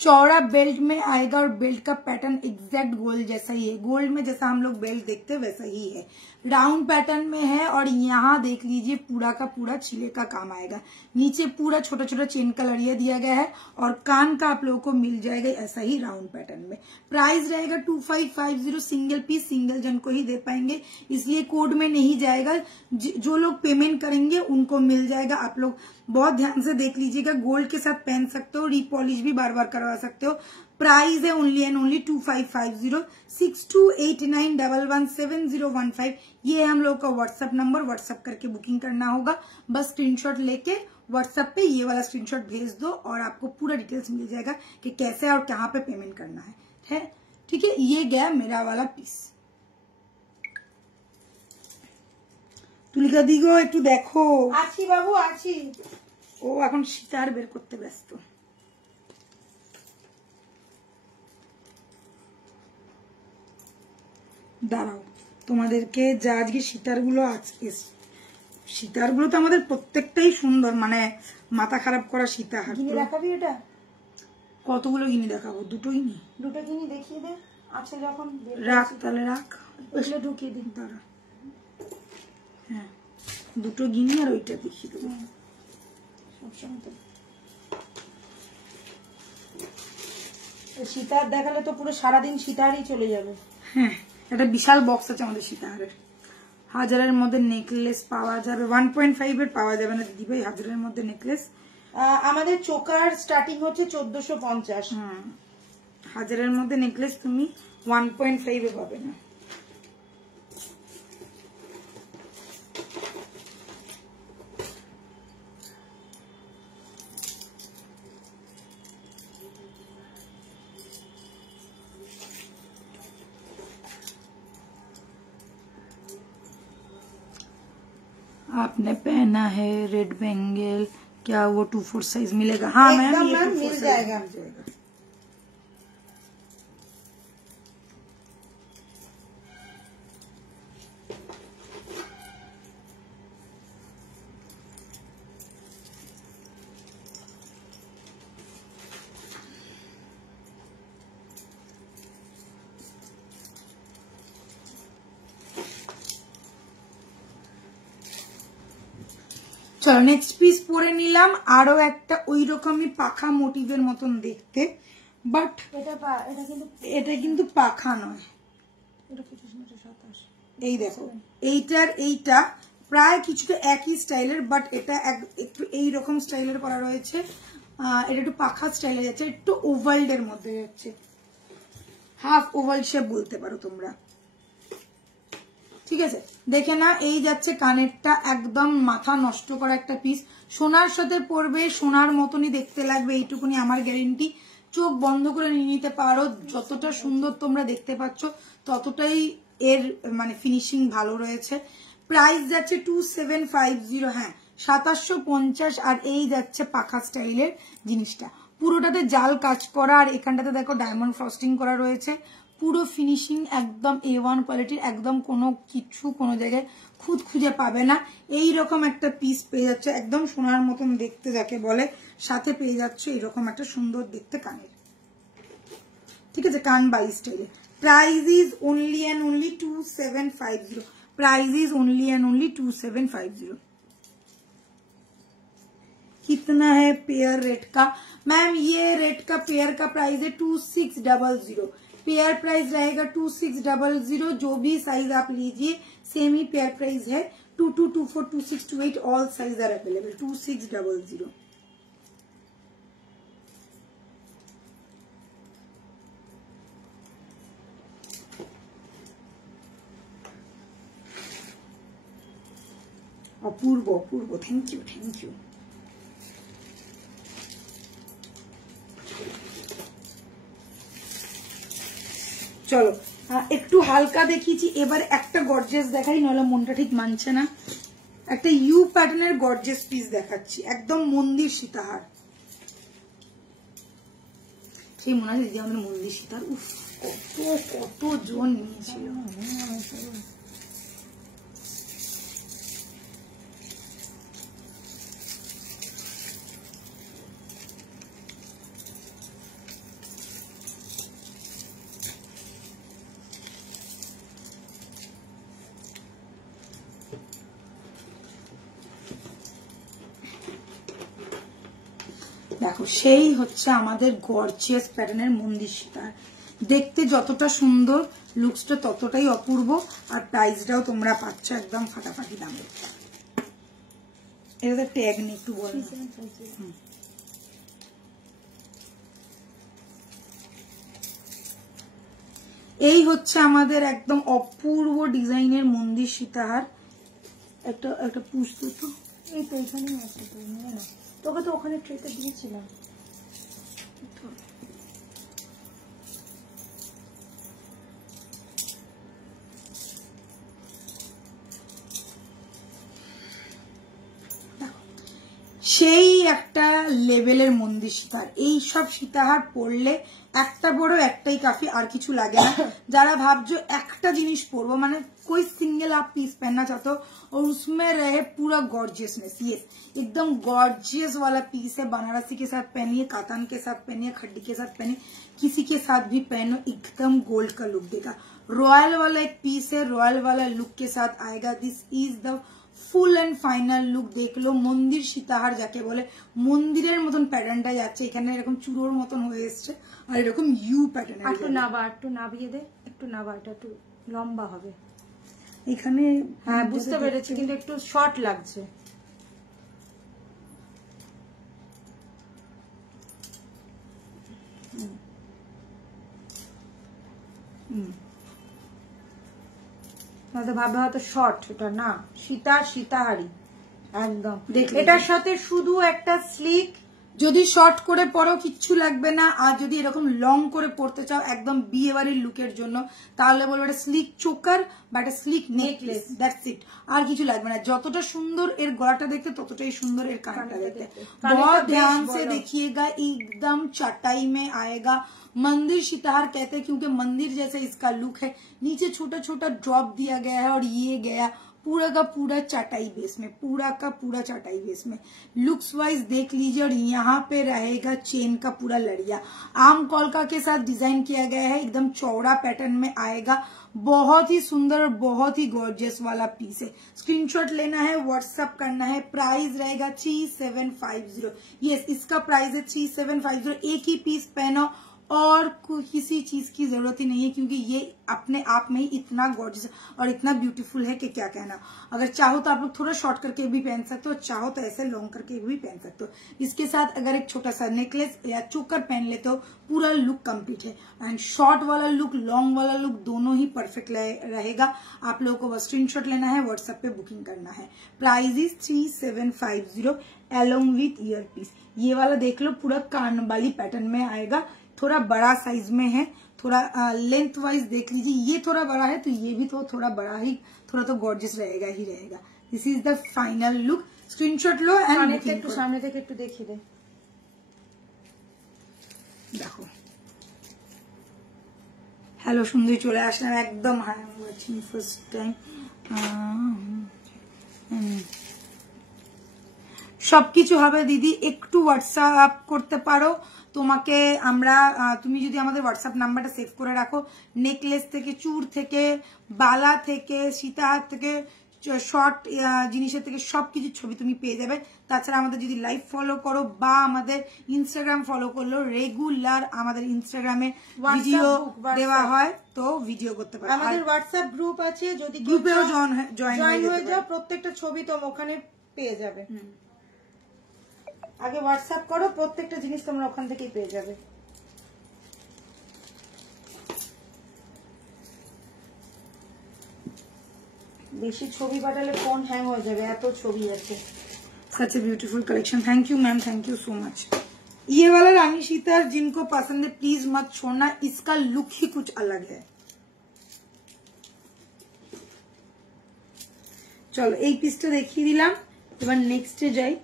चौड़ा बेल्ट में आएगा और बेल्ट का पैटर्न एग्जैक्ट गोल्ड जैसा ही है, गोल्ड में जैसा हम लोग बेल्ट देखते हैं वैसा ही है, राउंड पैटर्न में है। और यहाँ देख लीजिए पूरा का पूरा छिले का काम आएगा, नीचे पूरा छोटा छोटा चेन का लड़िया दिया गया है और कान का आप लोगों को मिल जाएगा ऐसा ही राउंड पैटर्न में। प्राइस रहेगा 2550। सिंगल पीस सिंगल जन को ही दे पाएंगे, इसलिए कोड में नहीं जाएगा। जो लोग पेमेंट करेंगे उनको मिल जाएगा। आप लोग बहुत ध्यान से देख लीजिएगा, गोल्ड के साथ पहन सकते हो, रीपॉलिश भी बार बार करवा सकते हो। प्राइस है ओनली एंड ओनली 2550। 6289117015 ये है हम लोग का व्हाट्सएप नंबर। व्हाट्सएप करके बुकिंग करना होगा, बस स्क्रीनशॉट लेके व्हाट्सएप पे ये वाला स्क्रीनशॉट भेज दो और आपको पूरा डिटेल्स मिल जाएगा कि कैसे और कहाँ पे पेमेंट करना है। ठीक है, ये गया मेरा वाला पीस। তুলিকা দিগো একটু দেখো। আছি বাবু আছি। ও এখন সিতার বের করতে ব্যস্ত। দাঁড়াও তোমাদেরকে যা আজকে সিতারগুলো আছে, সিতারগুলো তো আমাদের প্রত্যেকটাই সুন্দর, মানে মাথা খারাপ করা সীতা। গিনি দেখাবি এটা? কতগুলো গিনি দেখাবো? দুটো গিনি। দুটো গিনি দেখিয়ে দে, আছে যখন রাখ তাহলে রাখ, ওইগুলো ঢুকিয়ে দিন। দাঁড়া হ্যাঁ দুটো গিনি আর ওইটা দেখিয়ে দেবো সবসময়। তো সীতার দেখালে তো পুরো সারাদিন সীতারই চলে যাবে। হ্যাঁ একটা বিশাল বক্স আছে আমাদের সীতাহারের। হাজারের মধ্যে নেকলেস পাওয়া যাবে, 1.5 এর পাওয়া যাবে না দিদি ভাই। হাজারের মধ্যে নেকলেস আমাদের চোকার স্টার্টিং হচ্ছে 1450। হাজারের মধ্যে নেকলেস তুমি 1.5 এ পাবে না। आपने पहना है रेड बेंगल, क्या वो 2/4 साइज मिलेगा? हाँ मैम ये मिल जाएगा। চলো নেক্সট পিস পরে নিলাম, আরো একটা ওই রকমই পাখা মোটিভের মতন দেখতে, বাট এটা কিন্তু পাখা নয়। এই দেখো এইটা প্রায় কিছুটা একই স্টাইলের, বাট এটা একটু এইরকম স্টাইলের করা রয়েছে। এটা একটু পাখা স্টাইলে যাচ্ছে, একটু ওভাল্ড এর মধ্যে যাচ্ছে, হাফ ওভাল শেপ বলতে পারো তোমরা। ঠিক আছে, দেখে না এই যাচ্ছে কানেরটা, একদম মাথা নষ্ট করা একটা পিস। সোনার সাথে পরবে, সোনার মতনই দেখতে লাগবে, এইটুকুনি আমার গ্যারেন্টি। চোখ বন্ধ করে নিয়ে নিতে পারো, যতটা সুন্দর তোমরা দেখতে পাচ্ছ ততটাই এর মানে ফিনিশিং ভালো রয়েছে। প্রাইস যাচ্ছে 2750, হ্যাঁ 2750। আর এই যাচ্ছে পাখা স্টাইলের জিনিসটা, পুরোটাতে জাল কাজ করা, আর এখানটাতে দেখো ডায়মন্ড ফ্রস্টিং করা রয়েছে। পুরো ফিনিশিং একদম A1 কোয়ালিটির, একদম কোনো জায়গায় খুদ খুঁজে পাবে না। এই রকম একটা পিস পেয়ে যাচ্ছে, একদম সোনার মতন দেখতে যাকে বলে, সাথে পেয়ে যাচ্ছে এরকম একটা সুন্দর দেখতে কানের। ঠিক আছে, কান বাই স্টাইলে। Price is only and only 2750। Price is only and only 2750। कितना है पेयर रेट का? मैम ये रेट का पेयर का प्राइस है 2600। पेयर प्राइस रहेगा 2600। जो भी साइज आप लीजिए सेम ही पेयर प्राइस है। 22, 24, 26, 28 ऑल साइज आर अवेलेबल। 2600। অপূর্ব অপূর্ব, থ্যাংক ইউ থ্যাংক ইউ। চলো একটু হালকা দেখিয়েছি, এবার একটা গর্জিয়াস দেখাই, নাহলে মনটা ঠিক মানছে না। একটা ইউ প্যাটার্নের গর্জিয়াস পিস দেখাচ্ছি, একদম মন্দির সীতাহার। সেই মনে আছে দিদি আমাদের মন্দির সীতাহার, উফ কত জন নিয়েছিল। দেখো সেই হচ্ছে আমাদের গর্জিয়াস প্যাটার্নের মন্দির সীতাহার। দেখতে যতটা সুন্দর, লুকসটা ততটাই অপূর্ব, আর প্রাইসটাও তোমরা পাচ্ছ একদম ফাটাফাটি দামে। এটা ট্যাগ নেই, একটু বল। এই হচ্ছে আমাদের একদম অপূর্ব ডিজাইনের মন্দির সীতাহার। একটা পুষতো তো, এই তো এখানেই আছে, তো নিয়ে না, তোকে তো ওখানে ট্রেতে দিয়েছিলাম। সেই একটা লেভেলের মন্দির সীতাহার। এই সব সীতাহার পরলে একটা বড় একটাই কাফি, আর কিছু লাগে না। যারা ভাবছো একটা জিনিস পরবো, মানে कोई सिंगल आप पीस पहनना चाहते हो और उसमें रहे पूरा गॉर्जियसनेस, ये एकदम गॉर्जियस वाला पीस है। बनारसी के साथ पहनिए, कातान के साथ पहनिए, खड्डी के साथ पहनिए, किसी के साथ भी पहनो, एकदम गोल्ड का लुक देगा। रॉयल वाला एक पीस है, रॉयल वाला लुक के साथ आएगा। This is the full and final look. দেখলো মন্দির সীতাহার যাকে বলে, মন্দিরের মতন প্যাটার্নটা যাচ্ছে, এখানে এরকম চূড়োর মতন হয়ে এসছে, আর এরকম ইউ প্যাটার্ন। একটু নাবিয়ে দে, একটু নাবা, এটা একটু লম্বা হবে এখানে। হ্যাঁ বুঝতে পেরেছি, কিন্তু একটু শর্ট লাগছে। ভাবে হয়তো শর্ট, এটা না, সীতাহারি একদম। এটার সাথে শুধু একটা স্লিক যদি শর্ট করে পরো কিচ্ছু লাগবে না, আর যদি এরকম লং করে পরতে চাও একদম বিয়ে বাড়ির লুকের জন্য তাহলে বলবো একটা স্লিক চোকার বা একটা স্লিক নেকলেস, দ্যাটস ইট, আর কিছু লাগবে না। যতটা সুন্দর এর গলাটা দেখতে ততটাই সুন্দর এর কানটা দেখতে। बहुत ध्यान से देखिएगा, एकदम चटाई में आएगा। मंदिर सितार कहते हैं क्योंकि मंदिर जैसा इसका लुक है। नीचे छोटा छोटा ड्रॉप दिया गया है और ये गया पूरा का पूरा चटाई बेस में, पूरा का पूरा चटाई बेस में। लुक्स वाइज देख लीजिए, और यहाँ पे रहेगा चेन का पूरा लड़िया आम कॉलका के साथ डिजाइन किया गया है, एकदम चौड़ा पैटर्न में आएगा। बहुत ही सुंदर और बहुत ही गॉर्जियस वाला पीस है। स्क्रीनशॉट लेना है, व्हाट्सएप करना है। प्राइस रहेगा 3750। यस, इसका प्राइस है 3750। एक ही पीस पहनो और किसी चीज की जरूरत ही नहीं है, क्योंकि ये अपने आप में ही इतना गॉर्जियस और इतना ब्यूटीफुल है कि क्या कहना। अगर चाहो तो आप लोग थोड़ा शॉर्ट करके भी पहन सकते हो, चाहो तो ऐसे लॉन्ग करके भी पहन सकते हो। इसके साथ अगर एक छोटा सा नेकलेस या चोकर पहन लेते हो, पूरा लुक कंप्लीट है। एंड शॉर्ट वाला लुक, लॉन्ग वाला लुक दोनों ही परफेक्ट रहेगा। आप लोगों को बस स्क्रीनशॉट लेना है, व्हाट्सएप पे बुकिंग करना है। Price is 3750 along with ear piece. ये वाला देख लो, पूरा कान वाली पैटर्न में आएगा, थोड़ा बड़ा साइज में है। थोड़ा लेंथ वाइज देख लीजिए, ये थोड़ा बड़ा है तो ये भी तो थोड़ा बड़ा ही, थोड़ा तो गॉर्जियस रहेगा ही रहेगा। This is the final look. Screenshot low and একটু সামনে থেকে একটু দেখিয়ে দে। দেখো হ্যালো সুন্দরী চলে আসলাম একদম। Hi watching first time. সবকিছু হবে দিদি, একটু হোয়াটসঅ্যাপ করতে পারো তোমাকে আমরা। তুমি যদি আমাদের হোয়াটসঅ্যাপ নাম্বারটা সেভ করে রাখো, নেকলেস থেকে, চূড় থেকে, বালা থেকে, সীতাহার থেকে, শর্ট জিনিসের থেকে সবকিছু ছবি তুমি পেয়ে যাবে। তাছাড়া আমাদের যদি লাইভ ফলো করো বা আমাদের ইনস্টাগ্রাম ফলো করলো, রেগুলার আমাদের ইনস্টাগ্রামে ভিডিও দেওয়া হয়, তো ভিডিও করতে পারো। আমাদের হোয়াটসঅ্যাপ গ্রুপ আছে, যদি গ্রুপেও জয়েন হয়ে যাও, প্রত্যেকটা ছবি তো ওখানে পেয়ে যাবে। আগে হোয়াটসঅ্যাপ করো, প্রত্যেকটা জিনিস তোমরা ওখান থেকেই পেয়ে যাবে। বেশি ছবি পাঠালে ফোন হ্যাং হয়ে যাবে, এত ছবি আছে। Such a beautiful collection. Thank you ma'am, thank you so much. ये वाला रानी सीतार जिनको पसंद है प्लीज मत छोड़ना, इसका लुक ही कुछ अलग है। चलो एक पीसটা দেখিয়ে দিলাম, এবার নেক্সটে যাই।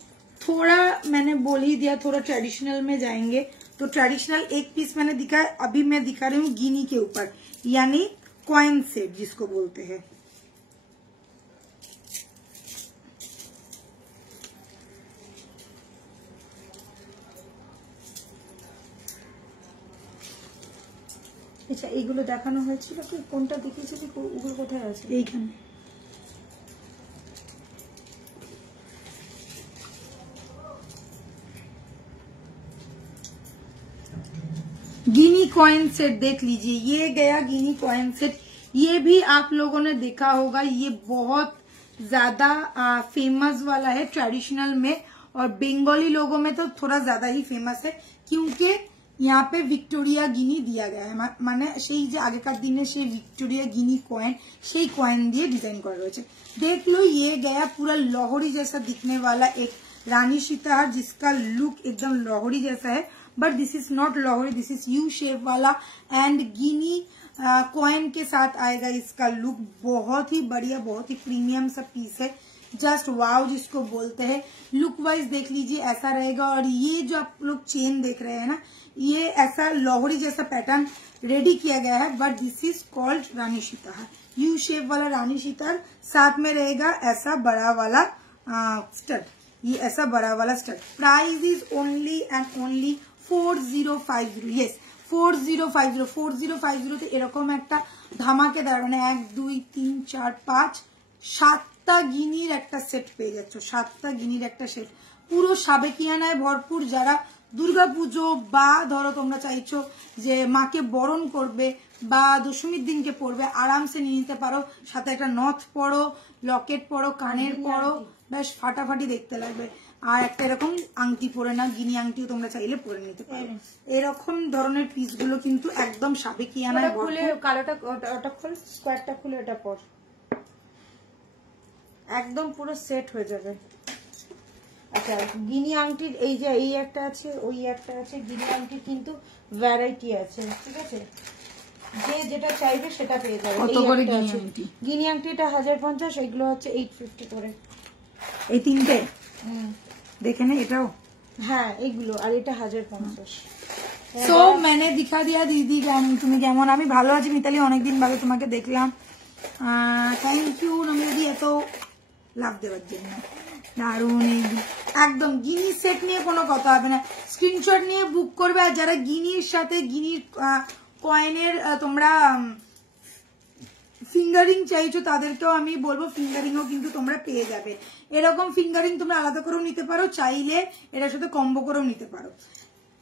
थोड़ा मैंने बोल ही दिया, थोड़ा ट्रेडिशनल में जाएंगे। तो ट्रेडिशनल एक पीस मैंने दिखाया, अभी मैं दिखा रही हूँ गिनी के ऊपर, यानी कॉइन सेट जिसको बोलते हैं। আচ্ছা, এইগুলো দেখানো হয়েছিল কি? কোনটা দেখিয়েছিলি? ওগুলো কোথায় আছে? এইখানে। गिनी कॉइन सेट देख लीजिए, ये गया गिनी कॉइन सेट। ये भी आप लोगों ने देखा होगा, ये बहुत ज्यादा फेमस वाला है ट्रेडिशनल में, और बंगाली लोगों में तो थोड़ा ज्यादा ही फेमस है, क्योंकि यहाँ पे विक्टोरिया गिनी दिया गया है। माने সেই যে আগেকার দিনে সেই विक्टोरिया गिनी कॉइन, সেই कॉइन দিয়ে डिजाइन করা রয়েছে। देख लो, ये गया पूरा लाहौरी जैसा दिखने वाला एक रानी सीताहार, जिसका लुक एकदम लाहौरी जैसा है, but this is not Lahori, this is you shape वाला एंड गिनी कॉइन के साथ आएगा इसका लुक। बहुत ही बढ़िया, बहुत ही प्रीमियम सा पीस है, जस्ट वाव जिसको बोलते हैं। लुक वाइज देख लीजिए, ऐसा रहेगा। और ये जो आप लोग चेन देख रहे हैं ना, ये ऐसा लाहौरी जैसा पैटर्न रेडी किया गया है, but this is called Rani Sitahar, U shape वाला रानी सीताहार। साथ में रहेगा ऐसा बड़ा वाला स्टड, ये ऐसा बड़ा वाला stud. Price is only and only 4050। Yes 4050। 4050 তে এরকম একটা ধামাকেদার, মানে 1 2 3 4 5 7টা গিনির একটা সেট পেয়ে যাচ্ছ। 7টা গিনির একটা সেট, পুরো সাবেকিয়ানায় ভরপুর। যারা দুর্গাপুজো বা ধরো তোমরা চাইছো যে মাকে বরণ করবে বা দশমীর দিনকে পরবে, আরামসে নিয়ে নিতে পারো। সাথে একটা নথ পরো, লকেট পরো, কানের পরো, বেশ ফাটাফাটি দেখতে লাগবে। আর একটা এরকম আংটি পরে না, গিনি আংটিও তোমরা চাইলে পরে নিতে পারো। এরকম ধরনের পিস গুলো কিন্তু একদম সাবেকিয়ানায় খুলে, কালোটা ওটা খুল, স্কোয়ারটা খুলে এটা পর, একদম পুরো সেট হয়ে যাবে। আচ্ছা গিনি আংটির এই যে এই একটা আছে, ওই একটা আছে, গিনি আংটির কিন্তু ভ্যারাইটি আছে, ঠিক আছে, যে যেটা চাইবে সেটা পেয়ে যাবে। গিনি আংটিটা 1050, এগুলো হচ্ছে 850 করে। এই তিনটে দেখে নে, এটাও হ্যাঁ এইগুলো, আর এটা 1050। সো मैंने दिखा दिया दीदी তুমি কেমন। আমি ভালো আছি মিতালি, অনেকদিন বাদে তোমাকে দেখলাম। থ্যাংক ইউ নমিদি এত লাভ দেওয়ার জন্য, দারুণ। একদম গিনি সেট নিয়ে কোনো কথা হবে না, স্ক্রিনশট নিয়ে বুক করবে। আর যারা গিনির সাথে গিনির কয়েনের তোমরা ফিঙ্গারিং চাইছো তাদেরকেও আমি বলবো ফিঙ্গারিংও কিন্তু তোমরা পেয়ে যাবে। এরকম ফিঙ্গারিং তোমরা আলাদা করেও নিতে পারো, চাইলে এটার সাথে কম্বো করেও নিতে পারো।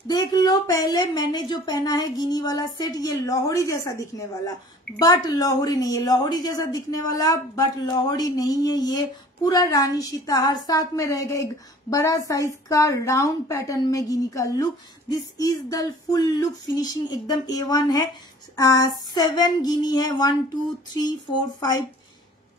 देख लो पहले मैंने जो पहना है गिनी वाला सेट, ये लोहड़ी जैसा दिखने वाला, बट लोहड़ी नहीं है। लोहड़ी जैसा दिखने वाला बट लोहड़ी नहीं है। ये पूरा रानी सीताहार, साथ में रहेगा एक बड़ा साइज का राउंड पैटर्न में गिनी का look. This is the full look, finishing एकदम A1 है। 7 गिनी है, 1 2 3 4 5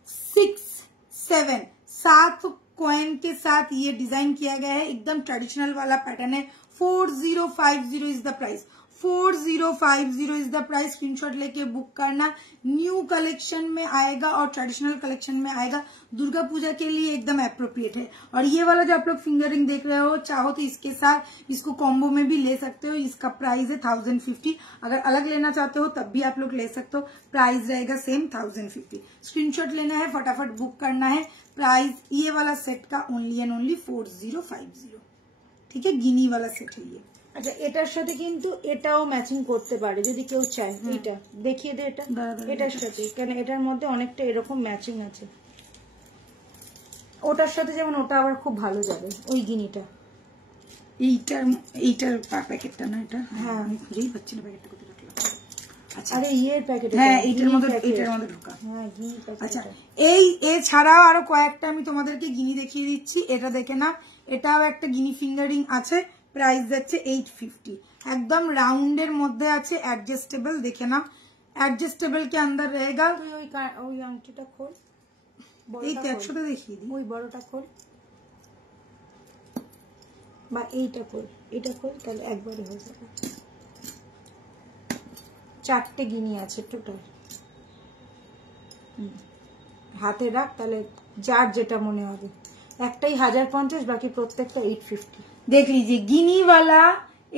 6 7 7 कॉइन के साथ ये डिजाइन किया गया है। एकदम ट्रेडिशनल वाला पैटर्न है। 4050 is the price, 4050 is the price. Screenshot लेके बुक करना। न्यू कलेक्शन में आएगा और ट्रेडिशनल कलेक्शन में आएगा। दुर्गा पूजा के लिए एकदम एप्रोप्रिएट है। और ये वाला जो आप लोग फिंगरिंग देख रहे हो, चाहो तो इसके साथ इसको कॉम्बो में भी ले सकते हो। इसका प्राइस है 1050। अगर अलग लेना चाहते हो तब भी आप लोग ले सकते हो, प्राइस रहेगा सेम 1050। स्क्रीनशॉट लेना है, फटाफट बुक करना है। प्राइस ये वाला सेट का ओनली एंड ओनली 4050, ঠিক আছে। গিনি वाला সেট है ये। আচ্ছা এটার সাথে কিন্তু এটাও ম্যাচিং করতে পারে যদি কেউ চায়। এটা দেখিয়ে দে, এটা এটার সাথে, কারণ এটার মধ্যে অনেকটা এরকম ম্যাচিং আছে। ওটার সাথে যেমন ওটা আবার খুব ভালো যাবে, ওই গিনিটা। এইটার প্যাকেটটা না এটা? হ্যাঁ আমি খুঁজেই পাচ্ছি না প্যাকেটটা কোথায় রাখলাম। আচ্ছা আরে এর প্যাকেট, হ্যাঁ এইটার মধ্যে ঢোকা। হ্যাঁ গিনি প্যাকেট। আচ্ছা এছাড়াও আরো কয়েকটা আমি তোমাদেরকে গিনি দেখিয়ে দিচ্ছি। এটা দেখে না, এটাও একটা গিনি ফিঙ্গারিং আছে। প্রাইস যাচ্ছে 850। एकदम राउंड এর মধ্যে আছে, एडजस्टेबल। দেখে না, एडजस्टेबल के अंदर रहेगा। তুই ওই আংটিটা খোল, এই তো একসাথে দেখিয়ে দিই। ওই বড়টা খোল বা এইটা খোল, এটা খোল, তাহলে একবারে হয়ে যাবে। 4টে গিনি আছে টোটাল। হাতে রাখ, তাহলে যার যেটা মনে হবে। একটাই 1050, বাকি প্রত্যেকটা 850। देख लीजिए गिनी वाला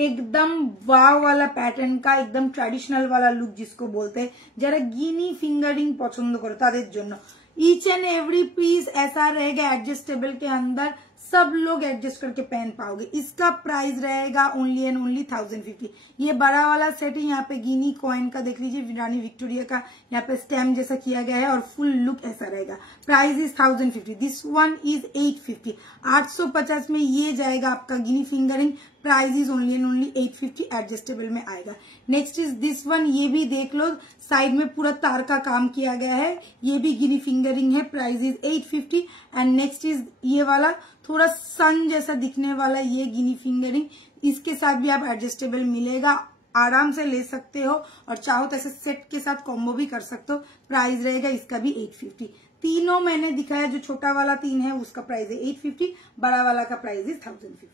एकदम वाव वाला पैटर्न का, एकदम ट्रेडिशनल वाला लुक जिसको बोलते हैं। जरा गिनी फिंगरिंग पसंद करो तादेर जोन्नो ईच एंड एवरी पीस ऐसा रहेगा एडजस्टेबल के अंदर, सब लोग एडजस्ट करके पहन पाओगे। इसका प्राइस रहेगा ओनली एंड ओनली 1050। ये बड़ा वाला सेट है, यहाँ पे गिनी कॉइन का देख लीजिए, रानी विक्टोरिया का यहाँ पे स्टैम्प जैसा किया गया है और फुल लुक ऐसा रहेगा। Price is 1050। This one is 850। 850 में ये जाएगा आपका गिनी फिंगरिंग। Price is only and only 850, adjustable में आएगा। नेक्स्ट इज दिस वन, ये भी देख लो, साइड में पूरा तार का काम किया गया है। ये भी गिनी फिंगरिंग है। Price is 850। And next is ये वाला थोड़ा सन जैसा दिखने वाला ये गिनी फिंगरिंग, इसके साथ भी आप एडजस्टेबल मिलेगा, आराम से ले सकते हो। और चाहो तो ऐसे सेट के साथ कॉम्बो भी कर सकते हो। प्राइस रहेगा इसका भी 850। तीनों मैंने दिखाया, जो छोटा वाला 3 है उसका प्राइस है 850, बड़ा वाला का प्राइस है 1050।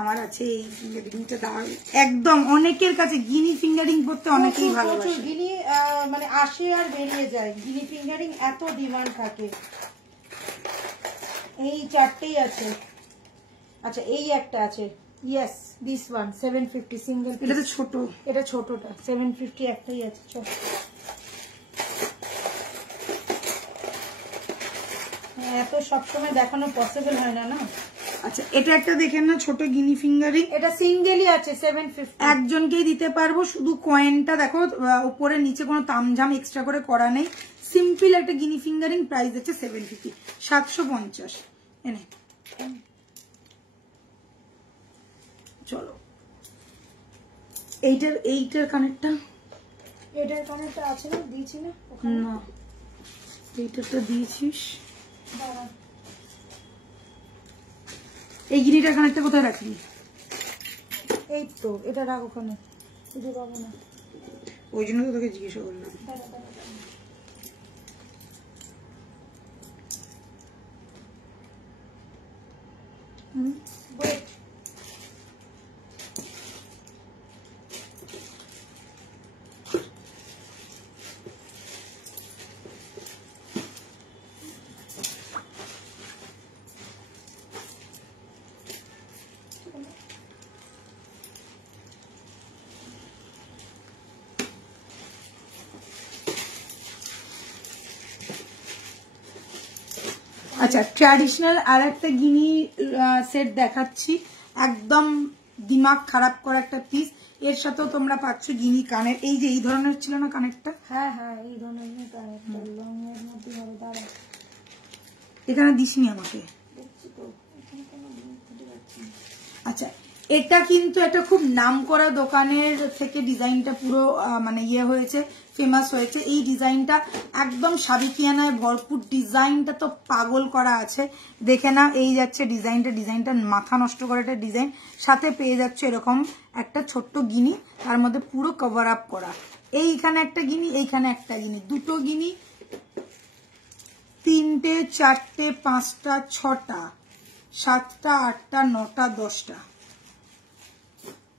আমার আছে এই ফিঙ্গারিংটা দাও। একদম অনেকের কাছে গিনি ফিঙ্গারিং করতে অনেকেই ভালোবাসে। গিনি মানে আসে আর বেরিয়ে যায়, গিনি ফিঙ্গারিং এত ডিমান্ড থাকে। এই 4টেই আছে। আচ্ছা এই একটা আছে, ইয়েস দিস ওয়ান 750 সিঙ্গেল। এটা তো ছোট, এটা ছোটটা 750 একটাই আছে। চল এত সবসময় দেখানো পসিবল হয় না। আচ্ছা এটা একটা দেখেন না, ছোট গিনি ফিঙ্গারিং, এটা সিঙ্গেলই আছে 750। একজনকেই দিতে পারবো। শুধু কয়েনটা দেখো, উপরে নিচে কোনো তামঝাম এক্সট্রা করে করা নেই, সিম্পল একটা গিনি ফিঙ্গারিং। প্রাইস হচ্ছে 750, 750 এনে। চলো এইটার কানেরটা, এটার কানেরটা আছে না, দিয়েছি না? না এইটারটা দিয়েছিস। এই গিনিটার কানেরটা কোথায় রাখলি? এই তো এটা রাখ ওখানে, খুঁজে পাবো না, ওই জন্য তো তোকে জিজ্ঞাসা করলাম। আচ্ছা ট্র্যাডিশনাল আর একটা গিনি সেট দেখাচ্ছি, একদম দিমাগ খারাপ করা একটা পিস। এর সাথেও তোমরা পাচ্ছ গিনি কানের, এই যে এই ধরনের ছিল না কানেরটা, হ্যাঁ হ্যাঁ এই ধরনের কানেরটা লং এর মধ্যে হবে। দাঁড়া এখানে দিসনি আমাকে। আচ্ছা এটা কিন্তু একটা খুব নামকরা দোকানের থেকে ডিজাইনটা পুরো মানে ইয়ে হয়েছে, ফেমাস হয়েছে। এই ডিজাইনটা একদম সাবিকিয়ানায় ভরপুর, ডিজাইনটা তো পাগল করা আছে। দেখে না, এই যাচ্ছে ডিজাইনটা মাথা নষ্ট করা একটা ডিজাইন, সাথে পেয়ে যাচ্ছে এরকম একটা ছোট্ট গিনি, তার মধ্যে পুরো কভার আপ করা। এইখানে একটা গিনি, এইখানে একটা গিনি, দুটো গিনি, 3টে 4টে 5টা 6টা 7টা 8টা 9টা 10টা,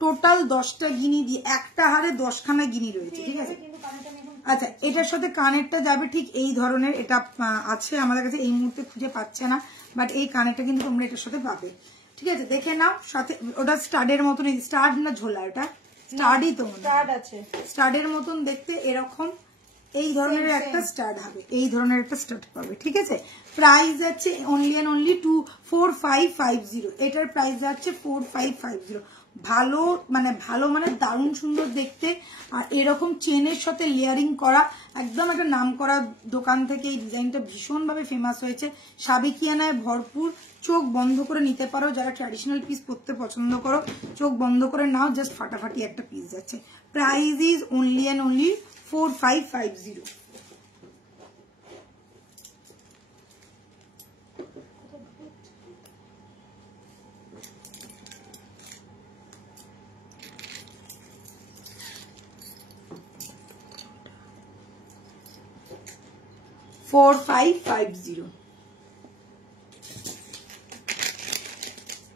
টোটাল 10টা গিনি দিয়ে একটা হারে 10খানা গিনি রয়েছে, ঠিক আছে। আচ্ছা এটার সাথে কানেরটা যাবে ঠিক এই ধরনের, এটা আছে আমাদের কাছে এই মুহূর্তে খুঁজে পাচ্ছে না, বাট এই কানেরটা কিন্তু তোমরা এটার সাথে পাবে, ঠিক আছে। দেখে নাও, সাথে ওটা স্টাডের মতন, স্টাড না ঝোলা, এটা স্টাডই তো স্টাড আছে, স্টাডের মতন দেখতে এরকম এই ধরনের একটা স্টাড হবে, এই ধরনের একটা স্টাড পাবে, ঠিক আছে। প্রাইস যাচ্ছে অনলি এন্ড অনলি 4550, এটার প্রাইস যাচ্ছে 4550। ভালো মানে দারুণ সুন্দর দেখতে, আর এরকম চেনের সাথে লেয়ারিং করা, একদম একটা নাম করা দোকান থেকে এই ডিজাইনটা ভীষণভাবে ফেমাস হয়েছে, সাবিকিয়ানায় ভরপুর। চোখ বন্ধ করে নিতে পারো, যারা ট্র্যাডিশনাল পিস পরতে পছন্দ করো চোখ বন্ধ করে নাও, জাস্ট ফাটাফাটি একটা পিস যাচ্ছে। Price is only and only 4550।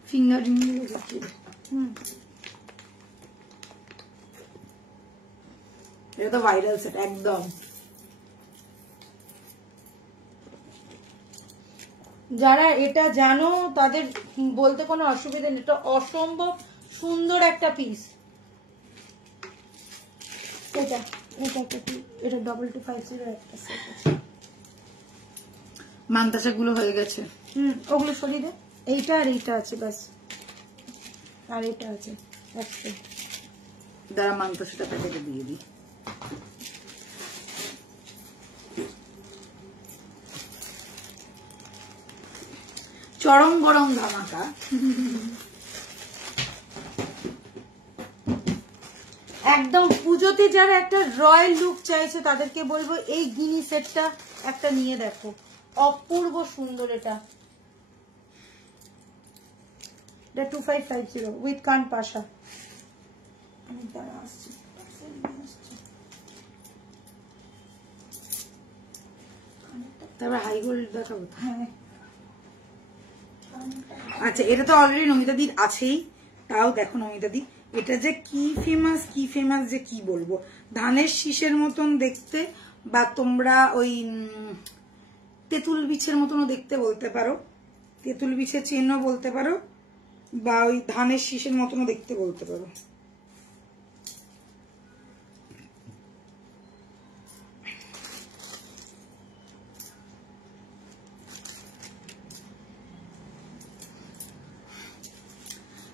Finger ring এটা তো ভাইরাল সেট একদম। যারা এটা জানো তাদের বলতে কোনো অসুবিধা নেই, এটা অসম্ভব সুন্দর একটা পিস। এটা এটা 2250 একটা সেট আছে। মান্তাসা গুলো হয়ে গেছে, ওগুলো সরিয়ে দে, এইটা আর এইটা আছে ব্যাস, আর এটা আছে একটা। দাঁড়া মান্তাসাটা প্যাকেটে দিয়ে দিই। চরম গরম ধামাকা। একদম পুজোতে যারা একটা রয়্যাল লুক চাইছে তাদেরকে বলবো এই গিনি সেটটা একটা নিয়ে দেখো, অপূর্ব সুন্দর। এটা 2550 উইথ কান পাশা। আমি তারা আসছি, তারপর হাই গোল্ড দেখাবো। হ্যাঁ আচ্ছা এটা তো অলরেডি নমিতাদির আছেই, তাও দেখো নমিতাদি এটা যে কি ফেমাস যে কি বলবো। ধানের শীষের মতন দেখতে, বা তোমরা ওই তেঁতুল বিছের মতনও দেখতে বলতে পারো, তেঁতুল বিছের চেনও বলতে পারো, বা ওই ধানের শীষের মতনও দেখতে বলতে পারো।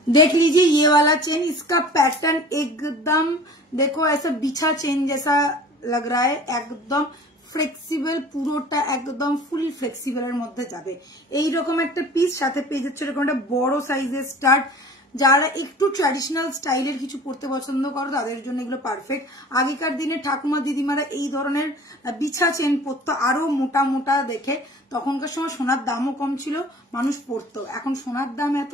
देख लीजिए ये वाला चेन, इसका पैटर्न एकदम देखो ऐसा बिछा चेन जैसा लग रहा है, एकदम ফ্লেক্সিবল, পুরোটা একদম ফুল ফ্লেক্সিবলের মধ্যে যাবে। এইরকম একটা পিস, সাথে পেয়ে যাচ্ছে এরকম একটা বড় সাইজের স্টার্ট। যারা একটু ট্র্যাডিশনাল স্টাইলের কিছু পরতে পছন্দ করো তাদের জন্য এগুলো পারফেক্ট। আগেকার দিনে ঠাকুমা দিদিমারা এই ধরনের বিছা চেন পরতো, আরো মোটা মোটা দেখে। তখনকার সময় সোনার দামও কম ছিল, মানুষ পরতো। এখন সোনার দাম এত,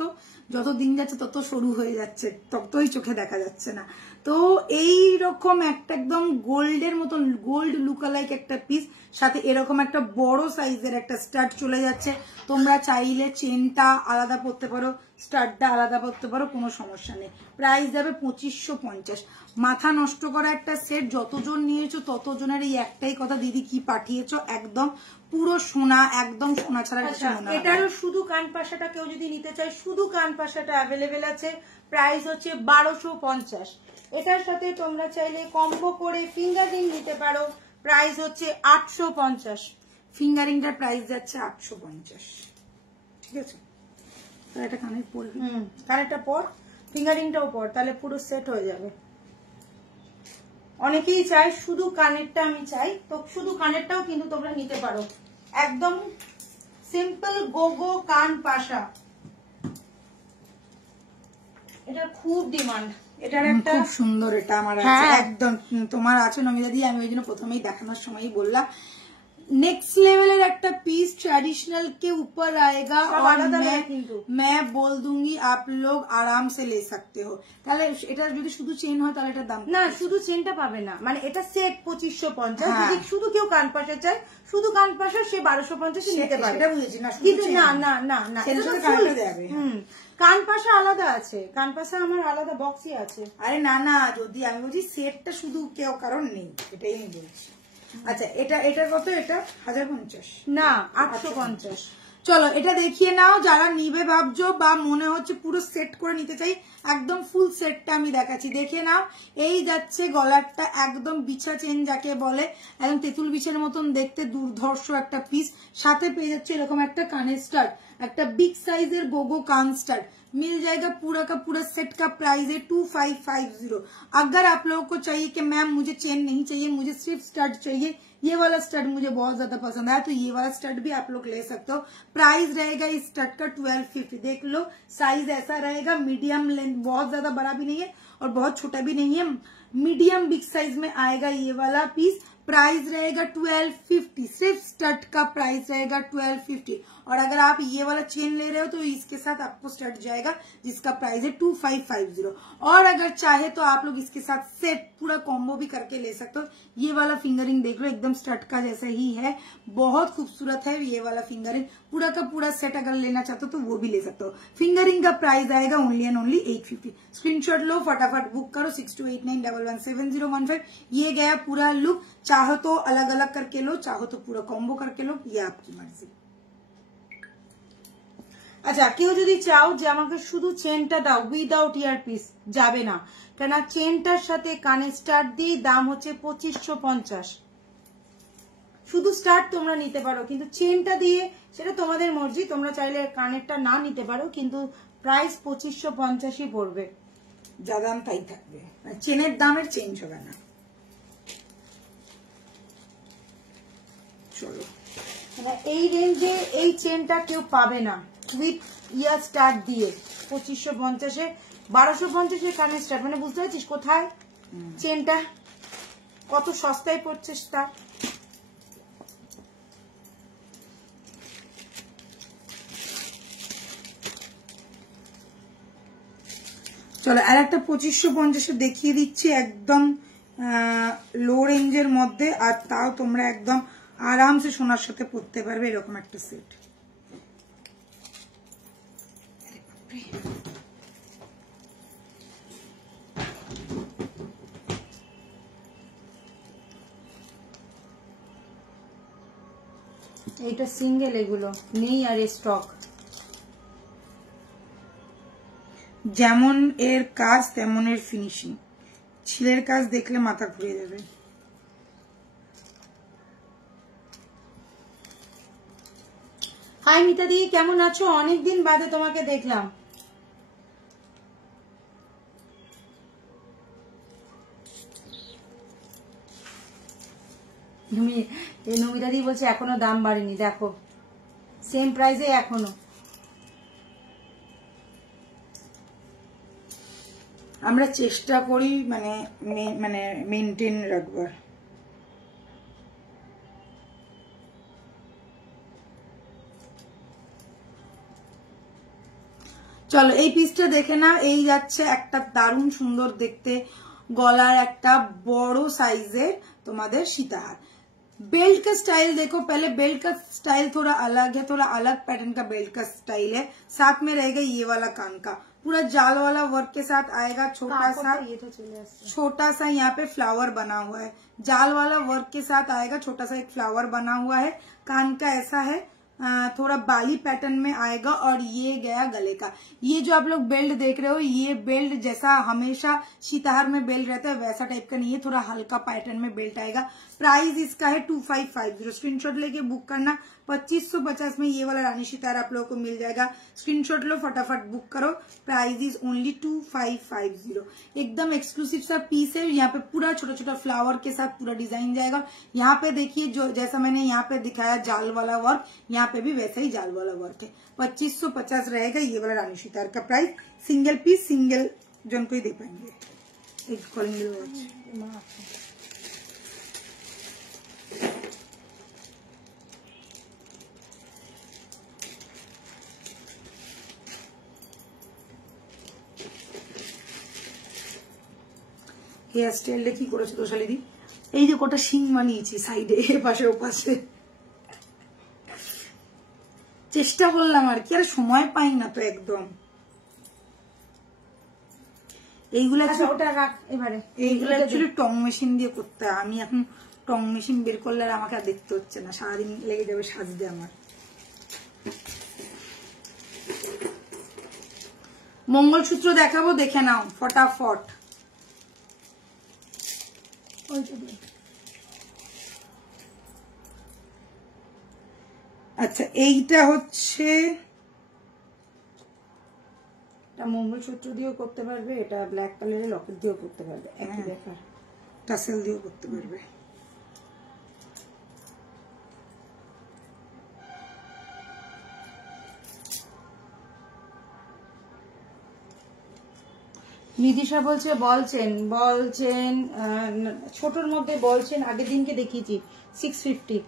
যত দিন যাচ্ছে তত সরু হয়ে যাচ্ছে, ততই চোখে দেখা যাচ্ছে না। তো এই রকম একটা একদম গোল্ডের মতন, গোল্ড লুকালাইক একটা পিস, সাথে এরকম একটা বড় সাইজের একটা স্টাড চলে যাচ্ছে। তোমরা চাইলে চেনটা আলাদা পরতে পারো, স্টাডটা আলাদা পরতে পারো, কোনো সমস্যা নেই। প্রাইস যাবে 2550। মাথা নষ্ট করা একটা সেট, যতজন নিয়েছো ততজনের এই একটাই কথা, দিদি কি পাঠিয়েছো, একদম পুরো সোনা, একদম সোনা ছাড়া কিছু মনে হয়। এটারও শুধু কান পাশাটা কেউ যদি নিতে চায়, শুধু কান পাশাটা অ্যাভেলেবেল আছে। প্রাইস হচ্ছে 1250। এটার সাথে তোমরা চাইলে কম্বো করে ফিঙ্গার রিং নিতে পারো, প্রাইস হচ্ছে 850। ফিঙ্গারিংটার প্রাইস যাচ্ছে 850। ঠিক আছে, এটা কানের পর, কানেরটা পর, ফিঙ্গারিংটাও পর, তাহলে পুরো সেট হয়ে যাবে। অনেকেই চাই শুধু কানেরটা, আমি চাই তো শুধু কানেরটাও কিন্তু তোমরা নিতে পারো। একদম সিম্পল গোগো কান পাশা, এটা খুব ডিমান্ড, এটার একটা খুব সুন্দর। এটা আমার আছে একদম, তোমার আছে নমিতা দি, আমি ওই জন্য প্রথমেই দেখানোর সময়ই বললাম नेक्स्ट लेवल একটা পিস ट्रेडिशनल के ऊपर आएगा और मैं बोल दूंगी आप लोग आराम से ले सकते हो। তাহলে এটা যদি শুধু চেন হয় তাহলে এটা দাম না, শুধু চেনটা পাবে না, মানে এটা সেট 2550। যদি শুধু কেউ কান পাশা চায়, শুধু কান পাশা সে 1250 নিতে পারে। সেটা বুঝেছি না, কিন্তু না না না না, কান পাশা আলাদা আছে, কান পাশা আমার আলাদা বক্সই আছে। আরে না না, যদি আমি বলছি সেটটা শুধু কেউ কারণ নেই, এটাই আমি বলছি। আচ্ছা, এটা কত? এটা 1050 না 850। চলো এটা দেখিয়ে নাও যারা নিবে ভাবছো বা মনে হচ্ছে পুরো সেট করে নিতে চাই, একদম ফুল সেটটা আমি দেখাচ্ছি, দেখে নাও। এই যাচ্ছে গলারটা, একদম বিছা চেন যাকে বলে, একদম তেঁতুল বিছের মতন দেখতে দুর্ধর্ষ একটা পিস। সাথে পেয়ে যাচ্ছে এরকম একটা কানের স্টাড, একটা বিগ साइजर गोगो कान स्टड मिल जाएगा। पूरा का पूरा सेट का प्राइस है 2550। अगर आप लोगों को चाहिए कि मैम मुझे चेन नहीं चाहिए, मुझे सिर्फ स्टड चाहिए, ये वाला स्टड मुझे बहुत ज्यादा पसंद आया, तो ये वाला स्टड भी आप लोग ले सकते हो। प्राइस रहेगा इस स्टड का 1250। देख लो साइज ऐसा रहेगा, मीडियम लेंथ, बहुत ज्यादा बड़ा भी नहीं है और बहुत छोटा भी नहीं है, मीडियम बिग साइज में आएगा ये वाला पीस। प्राइस रहेगा 1250, सिर्फ स्टड का प्राइस रहेगा 1250। और अगर आप ये वाला चेन ले रहे हो तो इसके साथ आपको स्टड जाएगा जिसका प्राइस है 2550। और अगर चाहे तो आप लोग इसके साथ सेट पूरा कॉम्बो भी करके ले सकते हो। ये वाला फिंगरिंग देख लो, एकदम स्टड का जैसा ही है, बहुत खूबसूरत है ये वाला फिंगरिंग। पूरा का पूरा सेट अगर लेना चाहते हो तो वो भी ले सकते हो। फिंगरिंग का प्राइस आएगा ओनली एंड ओनली 850। स्क्रीनशॉट लो, फटाफट बुक करो 6289117015। ये गया पूरा लुक। चाहो तो अलग अलग करके लो, चाहो तो पूरा कॉम्बो करके लो, ये आपकी मर्जी। আচ্ছা, কেউ যদি চাও যে আমাকে শুধু চেনটা দাও উইদাউট ইয়ার পিস, যাবে না, কেননা চেনটার সাথে কানে স্টার্ট দিয়ে দাম হচ্ছে 2550। শুধু স্টার্ট তোমরা নিতে পারো, কিন্তু চেনটা দিয়ে সেটা তোমাদের মর্জি, তোমরা চাইলে কানেরটা না নিতে পারো, কিন্তু প্রাইস 2550ই পড়বে, যা দাম তাই থাকবে, চেনের দামের চেঞ্জ হবে না। চলো, এই রেঞ্জে এই চেনটা কেউ পাবে না উইথ ইয়ার স্টার্ট দিয়ে 2550-এ। 1250 কানের স্টার্ট, মানে বুঝতে পারছিস কোথায় চেনটা কত সস্তায় পড়ছে স্টার্ট। চলো আর একটা 2550 দেখিয়ে দিচ্ছি, একদম লো রেঞ্জের মধ্যে, আর তাও তোমরা একদম আরামসে সোনার সাথে পরতে পারবে এরকম একটা সেট। এইটা সিঙ্গেল, এগুলো নেই আর স্টক। যেমন এর কাজ তেমন এর ফিনিশিং, ছিলের কাজ দেখলে মাথা ঘুরে যাবে। হাই মিতা দি, কেমন আছো? অনেকদিন বাদে তোমাকে দেখলাম। নমিতা দি বলছে এখনো দাম বাড়েনি, দেখো সেম প্রাইসে এখনো। আমরা চেষ্টা করি মানে মেনটেন রাখবার। চলো এই পিসটা দেখে নাও। এই যাচ্ছে একটা দারুণ সুন্দর দেখতে গলার একটা বড় সাইজের তোমাদের সীতাহার। बेल्ट का स्टाइल देखो, पहले बेल्ट का स्टाइल थोड़ा अलग है, थोड़ा अलग पैटर्न का बेल्ट का स्टाइल है। साथ में रहेगा ये वाला कान का पूरा जाल वाला वर्क के साथ आएगा। छोटा सा यहाँ पे फ्लावर बना हुआ है, जाल वाला वर्क के साथ आएगा। छोटा सा एक फ्लावर बना हुआ है। कान का ऐसा है, थोड़ा बाली पैटर्न में आएगा। और ये गया गले का। ये जो आप लोग बेल्ट देख रहे हो, ये बेल्ट जैसा हमेशा सीताहार में बेल्ट रहता है वैसा टाइप का नहीं है, थोड़ा हल्का पैटर्न में बेल्ट आएगा। प्राइस इसका है 2550। स्क्रीनशॉट लेके बुक करना। 2550 में ये वाला रानी सीताहार आप लोगों को मिल जाएगा। स्क्रीनशॉट लो, फटाफट बुक करो। Price is only 2550। एकदम एक्सक्लूसिव सा पीस है। यहाँ पे पूरा छोटा छोटा फ्लावर के साथ पूरा डिजाइन जाएगा। यहाँ पे देखिए जो जैसा मैंने यहाँ पे दिखाया जाल वाला वर्क, यहाँ पे भी वैसा ही जाल वाला वर्क है। 2550 रहेगा ये वाला रानी सीताहार का प्राइस। सिंगल पीस सिंगल जन को ही दे पाएंगे। एक कॉलिंग হেয়ার স্টাইলটা কি করেছে তো শালিদি, এই যে কটা শিং বানিয়েছি সাইডে এপাশে ওপাশে, চেষ্টা করলাম আর কি, আর সময় পাই না তো একদম। এইগুলো ওটা রাখ এবারে। এইগুলো অ্যাকচুয়ালি টং মেশিন দিয়ে করতে হয়। আমি এখন টং মেশিন বের করলে আর আমাকে আর দেখতে হচ্ছে না, সারাদিন লেগে যাবে সাজতে আমার। মঙ্গলসূত্র দেখাবো, দেখে নাও ফটাফট। আচ্ছা এইটা হচ্ছে, এটা মঙ্গলসূত্র দিয়েও করতে পারবে, এটা ব্ল্যাক কালারের লকেট দিয়েও করতে পারবে, একই ব্যাপার। টাসেল দিয়েও করতে পারবে। নিদিশা বলছে বলছেন ছোটর মধ্যে বলছেন, আগের দিনকে দেখিয়েছি 650।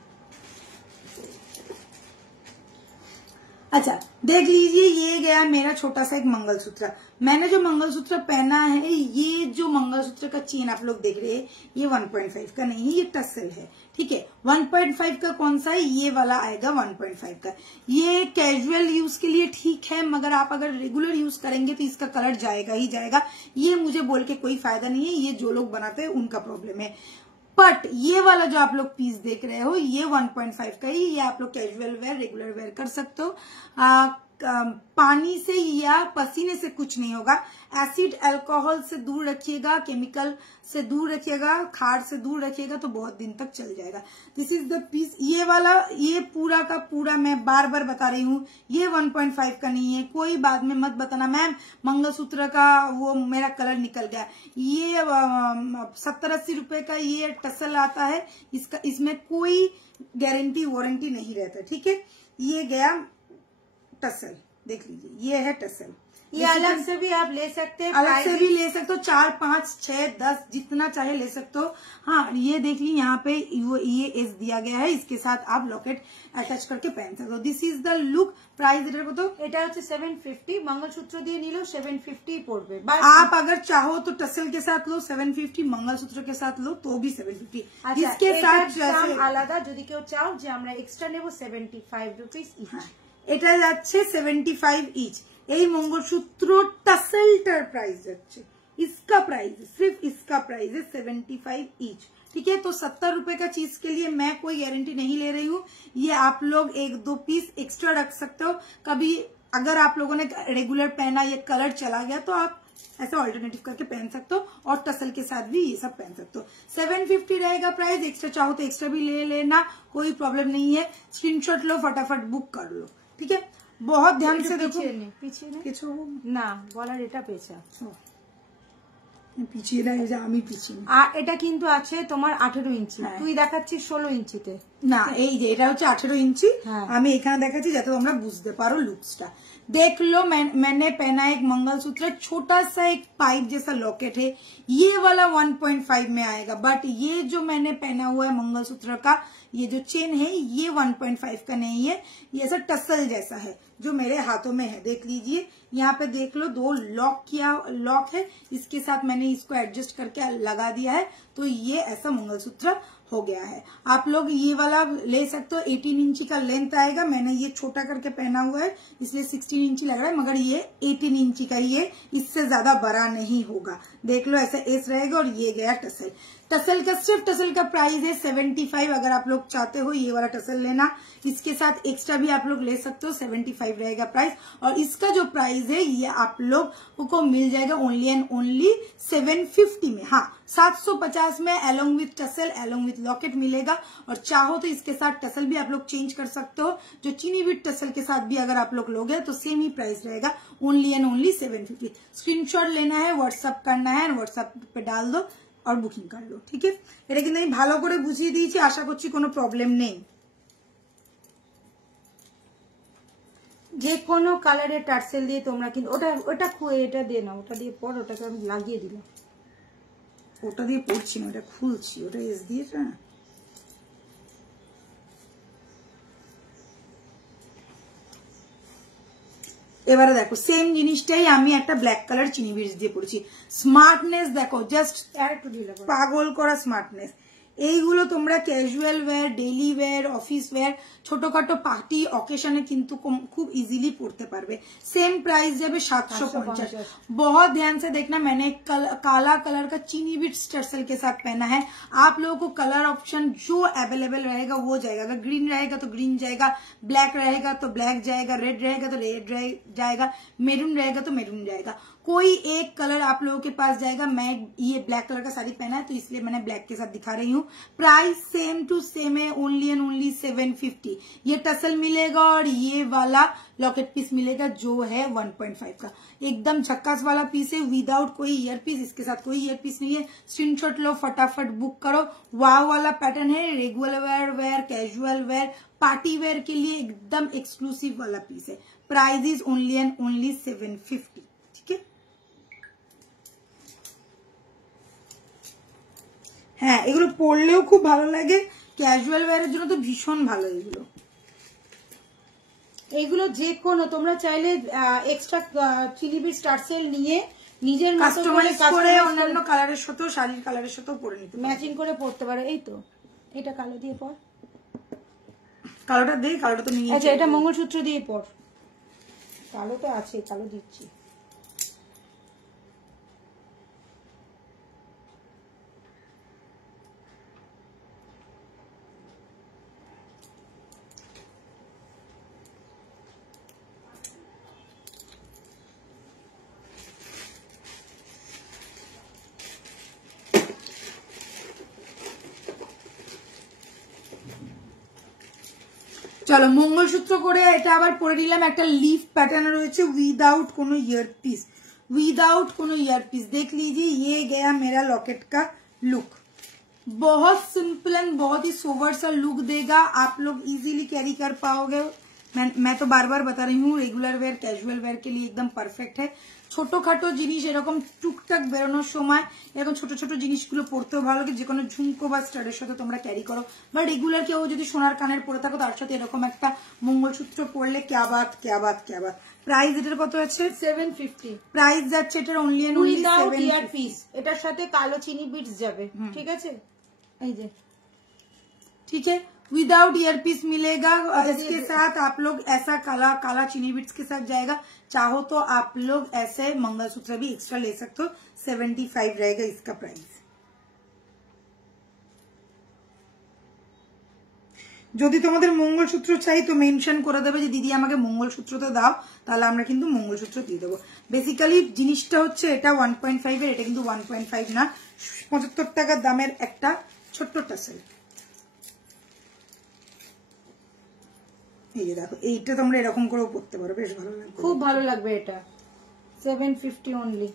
अच्छा देख लीजिए, ये गया मेरा छोटा सा एक मंगलसूत्र। मैंने जो मंगलसूत्र पहना है, ये जो मंगलसूत्र का चेन आप लोग देख रहे हैं, ये 1.5 का नहीं, ये टसल है, ठीक है। 1.5 का कौन सा है, ये वाला आएगा 1.5 का। ये कैजुअल यूज के लिए ठीक है, मगर आप अगर रेगुलर यूज करेंगे तो इसका कलर जाएगा ही जाएगा। ये मुझे बोल के कोई फायदा नहीं है, ये जो लोग बनाते हैं उनका प्रॉब्लम है। बट ये वाला जो आप लोग पीस देख रहे हो, ये 1.5 का ही, ये आप लोग कैजुअल वेयर रेगुलर वेयर कर सकते हो। पानी से या पसीने से कुछ नहीं होगा। एसिड अल्कोहल से दूर रखिएगा, केमिकल से दूर रखिएगा, खार से दूर रखिएगा तो बहुत दिन तक चल जाएगा। This is the piece. ये वाला, ये पूरा का पूरा मैं बार बार बता रही हूँ, ये 1.5 का नहीं है। कोई बाद में मत बताना मैम मंगलसूत्र का वो मेरा कलर निकल गया। ये 70-80 रुपए का ये टसल आता है, इसका इसमें कोई गारंटी वारंटी नहीं रहता, ठीक है। ये गया टसल, देख लीजिए ये है टसल। ये अलग से भी आप ले सकते हैं, अलग से भी ले सकते हो, 4, 5, 6, 10 जितना चाहे ले सकते हो। हाँ ये देखिए यहाँ पे ये एस दिया गया है, इसके साथ आप लॉकेट अटैच करके पहन सकते हो। This is the look. Price এটা কত? এটা হচ্ছে 750। मंगलसूत्र দিয়ে নিলেও 750 পড়বে। आप अगर चाहो तो टसल के साथ लो 750, मंगलसूत्र के साथ लो तो भी 750। इसके साथ दाम আলাদা, যদি কেউ চাও যে আমরা এক্সট্রা নেব 75 রুপিস ইচ। এটা যাচ্ছে 75 ইচ। এই मंगलसूत्र टसलটার प्राइस যাচ্ছে, इसका प्राइस सिर्फ इसका प्राइस है 75 इच, ठीक है। तो 70 रुपए का चीज के लिए मैं कोई गारंटी नहीं ले रही हूँ। ये आप लोग 1-2 पीस एक्स्ट्रा रख सकते हो। कभी अगर आप लोगों ने रेगुलर पहना, ये कलर चला गया तो आप ऐसा ऑल्टरनेटिव करके पहन सकते हो, और टसल के साथ भी ये सब पहन सकते हो। 750 रहेगा प्राइस। एक्स्ट्रा चाहो तो एक्स्ट्रा भी ले लेना, कोई प्रॉब्लम नहीं है। स्क्रीनशॉट लो, फटाफट बुक कर लो, ठीक है। बहुत ध्यान से देखो, पीछे ना বলার এটা পেঁচা পিছিয়ে না, এই যে আমি পিছিয়ে। আর এটা কিন্তু আছে তোমার 18 ইঞ্চি, তুই দেখাচ্ছিস 16 ইঞ্চিতে না, এই যে এটা হচ্ছে 18 इंची, আমি এখানে দেখাচ্ছি যাতে তোমরা বুঝতে পারো লুকসটা। देख लो मैंने पहना एक मंगलसूत्र, छोटा सा एक पाइप जैसा लॉकेट है, ये वाला 1.5 में आएगा। बट ये जो मैंने पहना हुआ है मंगलसूत्र का ये जो चेन है, ये 1.5 का नहीं है, ये ऐसा टसल जैसा है जो मेरे हाथों में है। देख लीजिए यहाँ पे, देख लो 2 लॉक है, इसके साथ मैंने इसको एडजस्ट करके लगा दिया है, तो ये ऐसा मंगलसूत्र हो गया है। आप लोग ये वाला ले सकते हो, 18 इंची का लेंथ आएगा। मैंने ये छोटा करके पहना हुआ है इसलिए 16 इंची लग रहा है, मगर ये 18 इंची का ही है, इससे ज्यादा बड़ा नहीं होगा। देख लो ऐसा एस रहेगा और ये गया टसल। टसल का सिर्फ टसल का प्राइस है 75। अगर आप लोग चाहते हो ये वाला टसल लेना, इसके साथ एक्स्ट्रा भी आप लोग ले सकते हो, 75 रहेगा प्राइस। और इसका जो प्राइस है ये आप लोग को मिल जाएगा ओनली एंड ओनली 750 में। हाँ, 750 में along with tussle along with locket मिलेगा। और चाहो तो इसके साथ टसल भी आप लोग चेंज कर सकते हो, जो चीनी बीट टसल के साथ भी अगर आप लोग लोगे तो सेम ही प्राइस रहेगा, ओनली एंड ओनली 750। स्क्रीनशॉट लेना है, व्हाट्सअप करना है, व्हाट्सअप पे डाल दो और बुकिंग कर लो, ठीक है। এটা কিন্তু আমি ভালো করে বুঝিয়ে দিয়েছি, আশা করছি কোনো প্রবলেম নেই। যে কোনো কালারের টার্সেল দিয়ে তোমরা কিন্তু ওটা খুয়ে এটা দিয়ে নাও, ওটা দিয়ে পর, ওটাকে আমি লাগিয়ে দিলাম। ওটা দিয়ে পড়ছি না, ওটা খুলছি, ওটা এস দিয়েছে না। এবারে দেখো সেম জিনিসটাই আমি একটা ব্ল্যাক কালার চিনি বিটস দিয়ে পড়ছি। স্মার্টনেস দেখো, জাস্ট পাগল করা স্মার্টনেস। এইগুলো তোমরা casual wear, daily wear, office wear, ছোটখাটো পার্টি অকেশনে কিন্তু খুব इजीली पड़ते पारबे। सेम प्राइस जाबे 750। बहुत ध्यान से देखना, मैंने काला कलर का चीनी बिट्स टर्सल के साथ पहना है। आप लोगों को कलर ऑप्शन जो अवेलेबल रहेगा वो जाएगा। अगर ग्रीन रहेगा तो ग्रीन जाएगा, ब्लैक रहेगा तो ब्लैक जाएगा, रेड रहेगा तो रेड जाएगा, मेरून रहेगा तो मेरून जाएगा। कोई एक कलर आप लोगों के पास जाएगा। मैं ये ब्लैक कलर का साड़ी पहना है तो इसलिए मैंने ब्लैक के साथ दिखा रही हूँ। प्राइस सेम टू सेम है, ओनली एंड ओनली 750। ये टसल मिलेगा और ये वाला लॉकेट पीस मिलेगा जो है 1.5 का। एकदम झक्कास वाला पीस है, विदाउट कोई ईयर पीस। इसके साथ कोई ईयर पीस नहीं है। स्क्रीनशॉट लो, फटाफट बुक करो। वाव वाला पैटर्न है, regular wear, casual wear, party wear के लिए एकदम एक्सक्लूसिव वाला पीस है। Price is only and only 750, ठीक है। হ্যাঁ, এগুলো পরলেও খুব ভালো লাগে, ক্যাজুয়াল ওয়্যারের জন্য তো ভীষণ ভালো। এগুলো যে কোনো তোমরা চাইলে এক্সট্রা চিলি বিট টার্সেল নিয়ে নিজের কাস্টমাইজ করে অন্যান্য কালারের সাথেও, শাড়ির কালারের সাথেও পরে নিতে, ম্যাচিং করে পরতে পারো। এই তো এটা কালো দিয়ে পর, কালোটা দে, কালোটা তো নিয়ে। আচ্ছা, এটা মঙ্গলসূত্র দিয়ে পর। কালো তো আছে, কালো দিচ্ছি। চলো মঙ্গলসূত্র করে এটা আবার পরে নিলাম। একটা লিফ প্যাটার্ন রয়েছে উইদাউট কোনো ইয়ার পিস, विदाउट कोनो ईयरपीस। देख लीजिए, ये गया मेरा लॉकेट का लुक। बहुत सिंपल एंड बहुत ही सोवर सा लुक देगा, आप लोग इजीली कैरी कर पाओगे। मैं तो बार बार बता रही हूँ, रेगुलर वेयर, कैजुअल वेयर के लिए एकदम परफेक्ट है। ছোটখাটো জিনিস এরকম টুকটাক বেরোনোর সময় এরকম ছোট ছোট জিনিসগুলো পরতেও ভালো লাগে, যে কোনো ঝুমকো বা স্টাডের সাথে তোমরা ক্যারি করো, বা রেগুলার কেউ যদি সোনার কানের পরে থাকো তার সাথে এরকম একটা মঙ্গলসূত্র পরলে ক্যা বাত ক্যা বাত ক্যা বাত। প্রাইস এটার কত আছে? 750। প্রাইস যাচ্ছে এটার অনলি এন্ড অনলি 7 পিস। এটার সাথে কালো চিনি বিটস যাবে, ঠিক আছে? এই যে, ठीक है, विदाउट ईयर पीस मिलेगा। इसके साथ आप लोग ऐसा काला काला चीनी बिट्स के साथ जाएगा। चाहो तो आप लोग ऐसे मंगलसूत्र भी एक्स्ट्रा ले सकते हो। 75 रहेगा इसका प्राइस। যদি তোমাদের মঙ্গলসূত্র চাই তো মেনশন করে দেবে যে দিদি আমাকে মঙ্গলসূত্রটা দাও, তাহলে আমরা কিন্তু মঙ্গলসূত্র দিয়ে দেবো। বেসিক্যালি জিনিসটা হচ্ছে এটা 1.5 এর, এটা কিন্তু 1.5 না, 75 টাকার দামের একটা ছোট্ট টাসেল। এই যে দেখো, এইটা তোমরা এরকম করেও পড়তে পারো, বেশ ভালো লাগবে, খুব ভালো লাগবে। এটা 750 অনলি,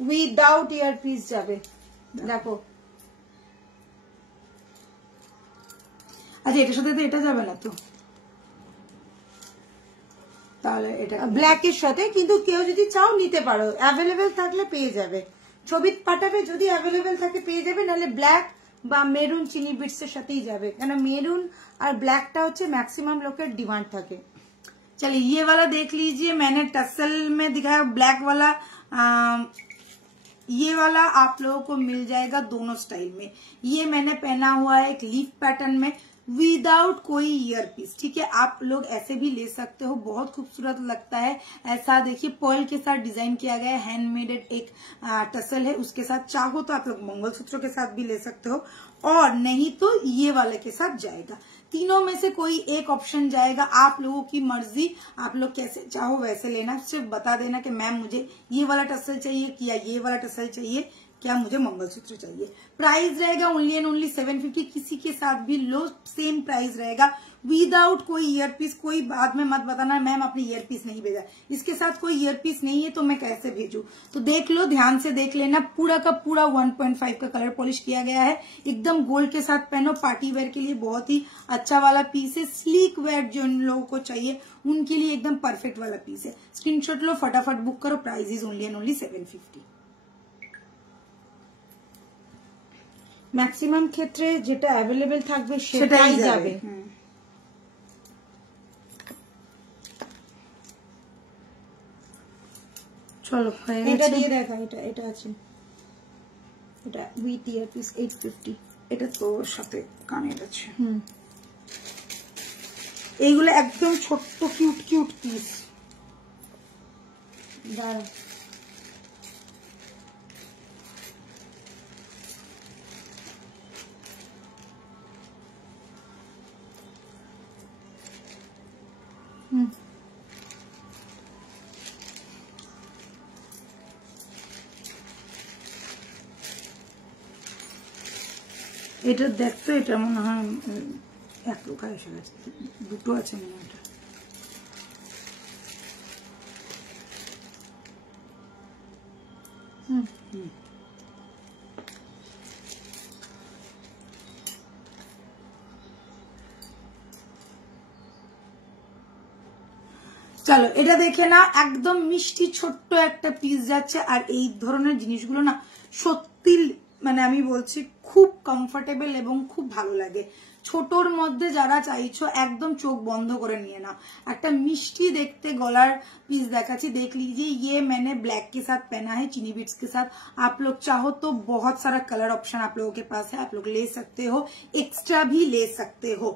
উইদাউট ইয়ার পিস যাবে। দেখো, আচ্ছা এটার সাথে তো এটা যাবে না তো, তাহলে এটা ব্ল্যাক এর সাথে। কিন্তু কেউ যদি চাও নিতে পারো, অ্যাভেলেবেল থাকলে পেয়ে যাবে। ছবি পাঠাবে, যদি অ্যাভেলেবেল থাকে পেয়ে যাবে, নাহলে ব্ল্যাক বা মেরুন চিনি বিটস এর সাথেই যাবে, কেন মেরুন আর ব্ল্যাকটা হচ্ছে ম্যাক্সিমাম লোকের ডিমান্ড থাকে। चलिए ये वाला देख लीजिए, मैंने टसल में दिखाया ब्लैक वाला। ये वाला आप लोगों को मिल जाएगा दोनों स्टाइल में। ये मैंने पहना हुआ है एक लीफ पैटर्न में विदाउट कोई ईयर पीस, ठीक है। आप लोग ऐसे भी ले सकते हो, बहुत खूबसूरत लगता है। ऐसा देखिए पर्ल के साथ डिजाइन किया गया है, हैंडमेडेड एक टसल है उसके साथ। चाहो तो आप लोग मंगलसूत्रों के साथ भी ले सकते हो, और नहीं तो ये वाले के साथ जाएगा। तीनों में से कोई एक ऑप्शन जाएगा, आप लोगों की मर्जी, आप लोग कैसे चाहो वैसे लेना। सिर्फ बता देना कि मैम मुझे ये वाला टसल चाहिए या ये वाला टसल चाहिए, क्या मुझे मंगलसूत्र चाहिए। प्राइस रहेगा ओनली एंड ओनली 750। किसी के साथ भी लो सेम प्राइस रहेगा विदाउट कोई ईयर पीस। कोई बाद में मत बताना मैम आपने ईयर पीस नहीं भेजा, इसके साथ कोई ईयर पीस नहीं है तो मैं कैसे भेजू। तो देख लो, ध्यान से देख लेना। पूरा का पूरा 1.5 का कलर पॉलिश किया गया है, एकदम गोल्ड के साथ पहनो। पार्टी वेयर के लिए बहुत ही अच्छा वाला पीस है। स्लीक वेयर जो इन लोगों को चाहिए उनके लिए एकदम परफेक्ट वाला पीस है। स्क्रीनशॉट लो, फटाफट बुक करो। Price is only and only 750। Maximum ক্ষেত্রে যেটা অ্যাভেলেবেল থাকবে সেটাই যাবে। চলো এটা দিয়ে দেখা, এটা আছে, এটা উইথ ইয়ারপিস 850। এটা তোর সাথে কানের আছে। এইগুলো একদম ছোট্ট কিউট কিউট পিস। দাঁড়া, এটা দেখতো, এটা মনে হয় এক লোকা এসে গেছে, দুটো আছে মনে হয়। চলো এটা দেখে না, একদম মিষ্টি ছোট্ট একটা পিস যাচ্ছে। আর এই ধরনের জিনিসগুলো না সত্যি মানে আমি বলছি খুব কমফোর্টেবল এবং খুব ভালো লাগে। ছোটর মধ্যে যারা চাইছো একদম চোখ বন্ধ করে নিয়ে নাও। একটা মিষ্টি দেখতে গলার पीस देखाची, देख लीजिए। ये मैंने ब्लैक के साथ पहना है, चीनी बीट्स के साथ। आप लोग चाहो तो बहुत सारा कलर ऑप्शन आप लोगों के पास है, आप लोग ले सकते हो, एक्स्ट्रा भी ले सकते हो।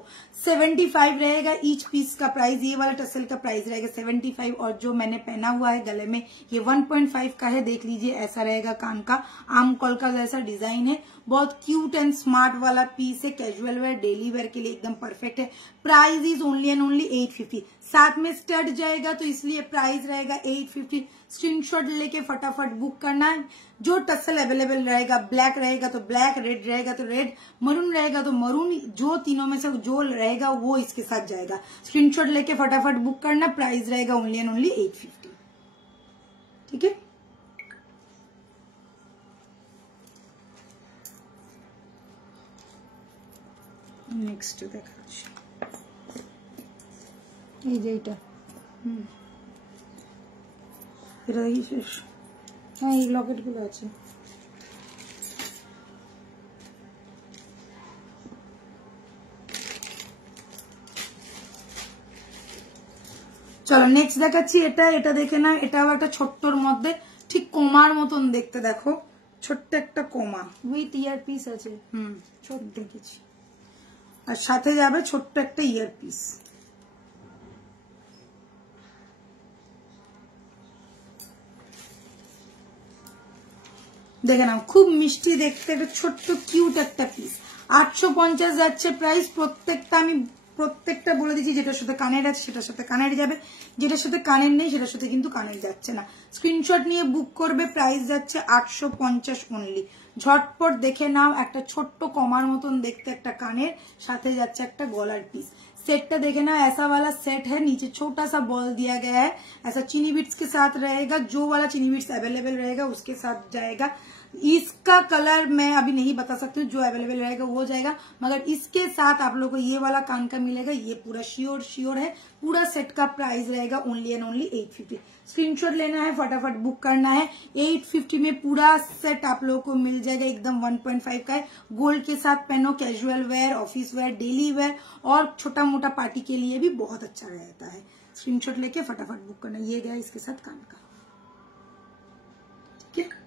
75 रहेगा ईच पीस का प्राइस। ये वाला टसल का प्राइस रहेगा 75। और जो मैंने पहना हुआ है गले में ये 1.5 का है, देख लीजिए। ऐसा रहेगा कान का आम कॉल का जैसा डिजाइन है, बहुत क्यूट एंड स्मार्ट वाला पीस है। कैजुअल वेयर डेली वेयर के लिए एकदम परफेक्ट है। Price is only and only 850। साथ में स्टड जाएगा तो इसलिए प्राइस रहेगा 850। स्क्रीनशॉट लेके फटाफट बुक करना है। जो टसल अवेलेबल रहेगा, ब्लैक रहेगा तो ब्लैक, रेड रहेगा तो रेड, मरून रहेगा तो मरून, जो तीनों में से जो रहेगा वो इसके साथ जाएगा। स्क्रीनशॉट लेके फटाफट बुक करना। प्राइस रहेगा ओनली एंड ओनली 850। ठीक है, नेक्स्ट देखा এই যে এটা, এটা দেখি শেষ। হ্যাঁ এই লকেট গুলো আছে। চলো নেক্সট দেখাচ্ছি। এটা এটা দেখে না, এটাও একটা ছোট্টর মধ্যে ঠিক কোমার মতন দেখতে। দেখো ছোট্ট একটা কোমা উইথ ইয়ার পিস আছে। ছোট দেখেছি, আর সাথে যাবে ছোট্ট একটা ইয়ার পিস। দেখে নাও, খুব মিষ্টি দেখতে, একটা ছোট্ট কিউট একটা পিস। 850 যাচ্ছে প্রাইস। প্রত্যেকটা বলে দিচ্ছি, যেটার সাথে কানের আছে সেটার সাথে কানের যাবে, যেটার সাথে কানের নেই সেটার সাথে কিন্তু কানের যাচ্ছে না। স্ক্রিনশট নিয়ে বুক করবে। প্রাইস যাচ্ছে 850 অনলি। ঝটপট দেখে নাও, একটা ছোট্ট কমার মতন দেখতে একটা কানের, সাথে যাচ্ছে একটা গলার পিস। सेटটা देखे ना, ऐसा वाला सेट है, नीचे छोटा सा बॉल दिया गया है। ऐसा चीनी बीट्स के साथ रहेगा, जो वाला चीनी बीट्स अवेलेबल रहेगा उसके साथ जाएगा। इसका कलर मैं अभी नहीं बता सकती हूँ, जो अवेलेबल रहेगा वो जाएगा। मगर इसके साथ आप लोगों को ये वाला कान का मिलेगा, ये पूरा श्योर है। पूरा सेट का प्राइस रहेगा ओनली एंड ओनली 850। स्क्रीनशॉट लेना है, फटाफट बुक करना है। 850 में पूरा सेट आप लोगों को मिल जाएगा, एकदम 1.5 का है। गोल्ड के साथ पहनो, casual wear, office where, daily wear और छोटा मोटा पार्टी के लिए भी बहुत अच्छा रहता है। स्क्रीनशॉट लेके फटाफट बुक करना। ये गया इसके साथ कान का, ठीक है।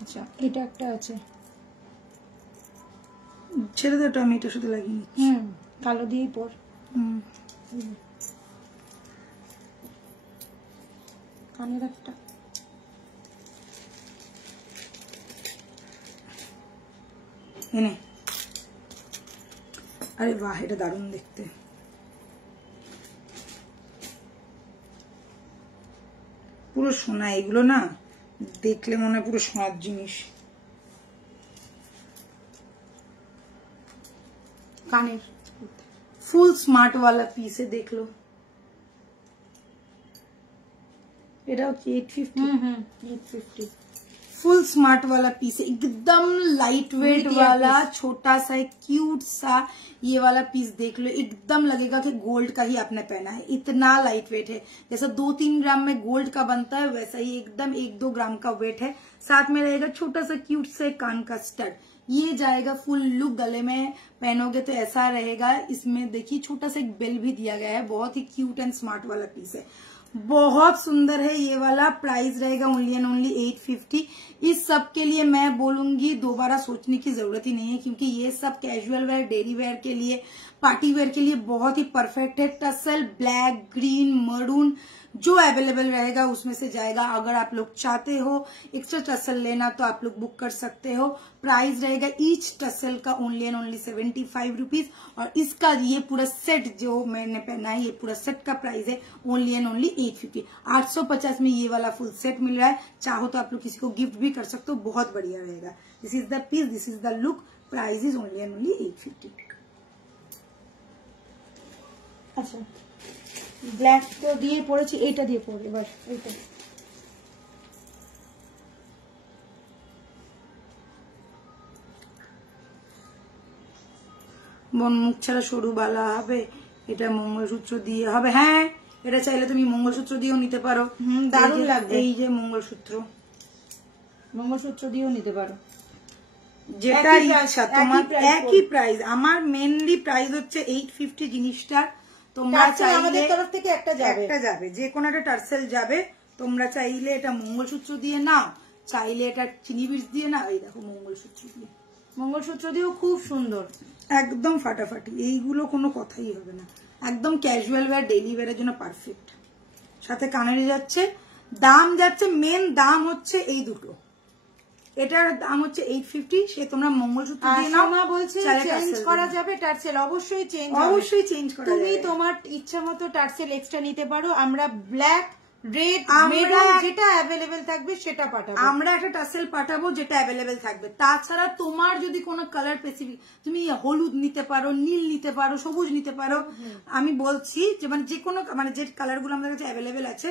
আচ্ছা এটা একটা আছে, ছেড়ে দে, আমি এটার সাথে লাগিয়ে নিচ্ছি। কালো দিয়েই পর। কানের একটা, এনে, আরে বাহ, এটা দারুণ দেখতে। পুরো সোনা, এগুলো না দেখলে মনে হয় পুরো সোনার জিনিস। কানের ফুল স্মার্ট वाला পিস है, देख लो। এটা হচ্ছে 850। फुल स्मार्ट वाला पीस है, एकदम लाइट वेट वाला, छोटा सा क्यूट सा ये वाला पीस देख लो। एकदम लगेगा कि गोल्ड का ही आपने पहना है, इतना लाइट वेट है। जैसा 2-3 ग्राम में गोल्ड का बनता है वैसा ही एकदम 1-2 ग्राम का वेट है। साथ में रहेगा छोटा सा क्यूट से कान का स्टड। ये जाएगा फुल लुक, गले में पहनोगे तो ऐसा रहेगा। इसमें देखिए छोटा सा एक बेल भी दिया गया है, बहुत ही क्यूट एंड स्मार्ट वाला पीस है, बहुत सुंदर है ये वाला। प्राइस रहेगा ओनली एंड ओनली 850। इस सब के लिए मैं बोलूंगी दोबारा सोचने की जरूरत ही नहीं है, क्योंकि ये सब कैजुअल वेयर, डेली वेयर के लिए, पार्टी वेयर के लिए बहुत ही परफेक्ट है। टसल ब्लैक, ग्रीन, मरून जो अवेलेबल रहेगा उसमें से जाएगा। अगर आप लोग चाहते हो एक्स्ट्रा टसल लेना तो आप लोग बुक कर सकते हो। प्राइस रहेगा ईच टसल का ओनली एंड ओनली 75 रुपीज। और इसका ये पूरा सेट जो मैंने पहना है, ये पूरा सेट का प्राइस है ओनली एंड ओनली 850। 850 में ये वाला फुल सेट मिल रहा है। चाहो तो आप लोग किसी को गिफ्ट भी कर सकते हो, बहुत बढ़िया रहेगा। This is the piece, this is the look, price is only and only 850। আচ্ছা ব্ল্যাক তো দিয়ে পড়েছি, এইটা দিয়ে পড় এবার। এইটা বোন মুখ ছাড়া সরু বালা হবে, এটা মঙ্গলসূত্র দিয়ে হবে। হ্যাঁ, এটা চাইলে তুমি মঙ্গলসূত্র দিয়েও নিতে পারো, দারুণ লাগবে। এই যে মঙ্গলসূত্র, মঙ্গলসূত্র দিয়েও নিতে পারো, যেটা ইচ্ছা তোমার, একই প্রাইস। আমার মেনলি প্রাইস হচ্ছে 850 জিনিসটা। তোমরা চাইলে আমাদের তরফ থেকে একটা যাবে, যে কোনো একটা টার্সেল যাবে। তোমরা চাইলে এটা মঙ্গলসূত্র দিয়ে নাও, চাইলে এটা চিনি বিটস দিয়ে নাও। এই দেখো মঙ্গলসূত্র দিয়ে, মঙ্গলসূত্র দিয়েও খুব সুন্দর, একদম ফাটাফাটি। এইগুলো কোনো কথাই হবে না, একদম ক্যাজুয়াল ওয়্যার, ডেইলি ওয়্যারের জন্য পারফেক্ট। সাথে কানের যাচ্ছে, দাম যাচ্ছে, মেন দাম হচ্ছে এই দুটো। এটার দাম হচ্ছে 850। সে তোমরা মঙ্গলসূত্র দিয়ে নাও। মা বলছে চেঞ্জ করা যাবে টার্সেল, অবশ্যই চেঞ্জ হবে, অবশ্যই চেঞ্জ করা যাবে। তুমি তোমার ইচ্ছা মতো টার্সেল এক্সট্রা নিতে পারো। আমরা ব্ল্যাক, রেড, মেরুন যেটা অ্যাভেলেবেল থাকবে সেটা পাঠাবো। আমরা একটা টার্সেল পাঠাবো যেটা অ্যাভেলেবেল থাকবে। তাছাড়া তোমার যদি কোনো কালার স্পেসিফিক, তুমি হলুদ নিতে পারো, নীল নিতে পারো, সবুজ নিতে পারো। আমি বলছি যে মানে যে কোনো মানে যে কালার গুলো আমাদের কাছে অ্যাভেলেবেল আছে,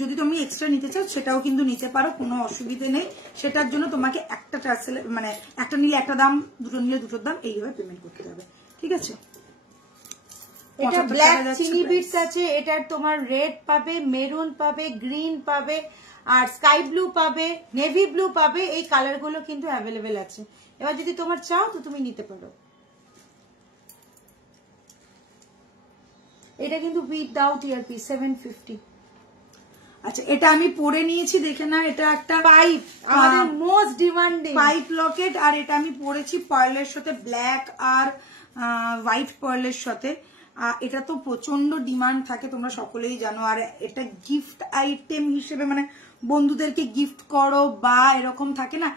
যদি তুমি এক্সট্রা নিতে চাও সেটাও কিন্তু নিতে পারো, কোনো অসুবিধে নেই। সেটার জন্য তোমাকে একটা টার্সেল মানে একটা নিলে একটা দাম, দুটো নিলে দুটোর দাম, এইভাবে পেমেন্ট করতে হবে, ঠিক আছে। এটা ব্ল্যাক চিনি বিটস আছে, এটার তোমার রেড পাবে, মেরুন পাবে, গ্রিন পাবে, আর স্কাই ব্লু পাবে, নেভি ব্লু পাবে। এই কালার গুলো কিন্তু অ্যাভেলেবেল আছে। এবার যদি তোমার চাও তো তুমি নিতে পারো। এটা কিন্তু উইদাউট ইয়ারপিস 750। আচ্ছা, এটা আমি পরে নিয়েছি, দেখে না। এটা একটা পাইপ, আমাদের মোস্ট ডিমান্ডিং পাইপ লকেট। আর এটা আমি পরেছি পার্লের সাথে, ব্ল্যাক আর হোয়াইট পার্লের সাথে। এটা তো প্রচন্ড ডিমান্ড থাকে, তোমরা সকলেই জানো। আর এটা গিফট আইটেম হিসেবে মানে বন্ধুদেরকে গিফট করো, বা এরকম থাকে না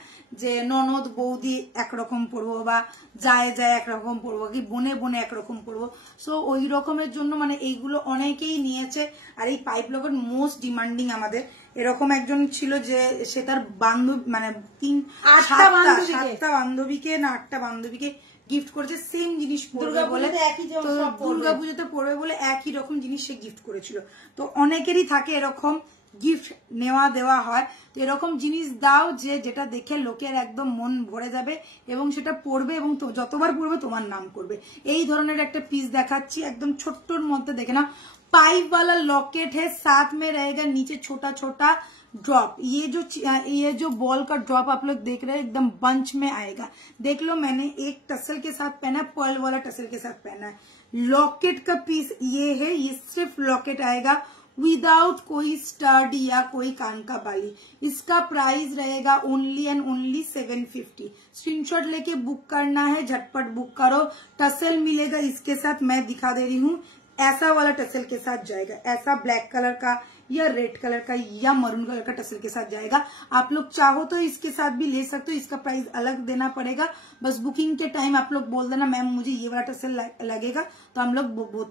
যে ননদ বৌদি একরকম পরবো, বা যায় একরকম পরবো, কি বনে বনে একরকম পরবো। সো ওই রকমের জন্য মানে এইগুলো অনেকেই নিয়েছে। আর এই পাইপ লকেট মোস্ট ডিমান্ডিং আমাদের। এরকম একজন ছিল যে সে তার বান্ধবী মানে 7টা বান্ধবীকে না 8টা বান্ধবীকে গিফট করেছে, সেম জিনিস পরবে বলে, দুর্গাপুজোতে পরবে বলে একই রকম জিনিস সে গিফট করেছিল। তো অনেকেরই থাকে এরকম, গিফট নেওয়া দেওয়া হয়। তো এরকম জিনিস দাও যে যেটা দেখে লোকের একদম মন ভরে যাবে এবং সেটা পড়বে এবং যতবার পড়বে তোমার নাম করবে। এই ধরনের একটা পিস দেখাচ্ছি, একদম ছোট্টর মধ্যে দেখে না। पाइप वाला लॉकेट है, साथ में रहेगा नीचे छोटा छोटा ड्रॉप। ये जो बॉल का ड्रॉप आप लोग देख रहे हैं एकदम बंच में आएगा। देख लो, मैंने एक टसल के साथ पहना है, पर्ल वाला टसल के साथ पहना है। लॉकेट का पीस ये है, ये सिर्फ लॉकेट आएगा विदाउट कोई स्टड या कोई कान का बाली। इसका प्राइस रहेगा ओनली एंड ओनली 750। स्क्रीनशॉट लेके बुक करना है, झटपट बुक करो। टसल मिलेगा इसके साथ, मैं दिखा दे रही हूँ, ऐसा वाला टसल के साथ जाएगा, ऐसा ब्लैक कलर का या रेड कलर का या मरून कलर का टसल के साथ जाएगा। आप लोग चाहो तो इसके साथ भी ले सकते हो, इसका प्राइस अलग देना पड़ेगा। बस बुकिंग के टाइम आप लोग बोल देना मैम मुझे ये वाला टसल लगेगा, तो हम लोग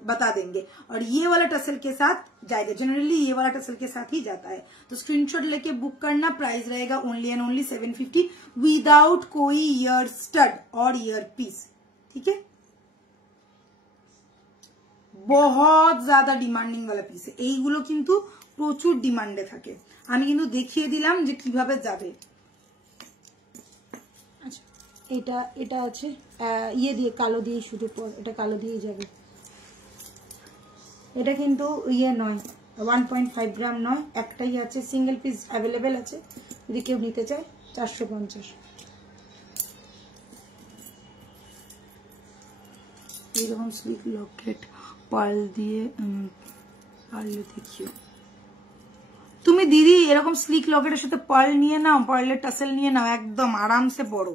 बता देंगे। और ये वाला टसल के साथ जाएगा, जनरली ये वाला टसल के साथ ही जाता है। तो स्क्रीनशॉट लेके बुक करना। प्राइस रहेगा ओनली एंड ओनली 750 विदाउट कोई ईयर स्टड और ईयर पीस। ठीक है, बहुत ज्यादा डिमांडिंग वाला পিস। এইগুলো কিন্তু প্রচুর ডিমান্ডে থাকে, আমি কিন্তু দেখিয়ে দিলাম যে কিভাবে যাবে। আচ্ছা, এটা আছে ইয়ে দিয়ে, কালো দিয়ে শুধু পর, এটা কালো দিয়ে যাবে। এটা কিন্তু ইয়ে নয়, 1.5 গ্রাম নয়, একটাই আছে, সিঙ্গেল পিস অ্যাভেলেবেল আছে, যদি কেউ নিতে চায় 450। এইরকম স্লিক লকেট পার্ল দিয়ে পারলে দেখিও তুমি দিদি, এরকম স্লিক লকেটের সাথে পার্ল নিয়ে নাও, পার্লের টাসেল নিয়ে নাও, একদম আরামসে পরো,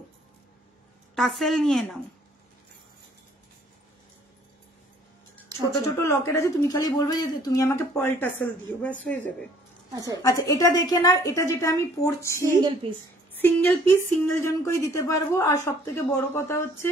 টাসেল নিয়ে নাও। ছোট ছোট লকেট আছে, তুমি খালি বলবে যে তুমি আমাকে পার্ল টাসেল দিও, ব্যাস হয়ে যাবে। আচ্ছা আচ্ছা, এটা দেখে না, এটা যেটা আমি পরছি সিঙ্গেল পিস সিঙ্গেল জনকেই দিতে পারবো। আর সব থেকে বড় কথা হচ্ছে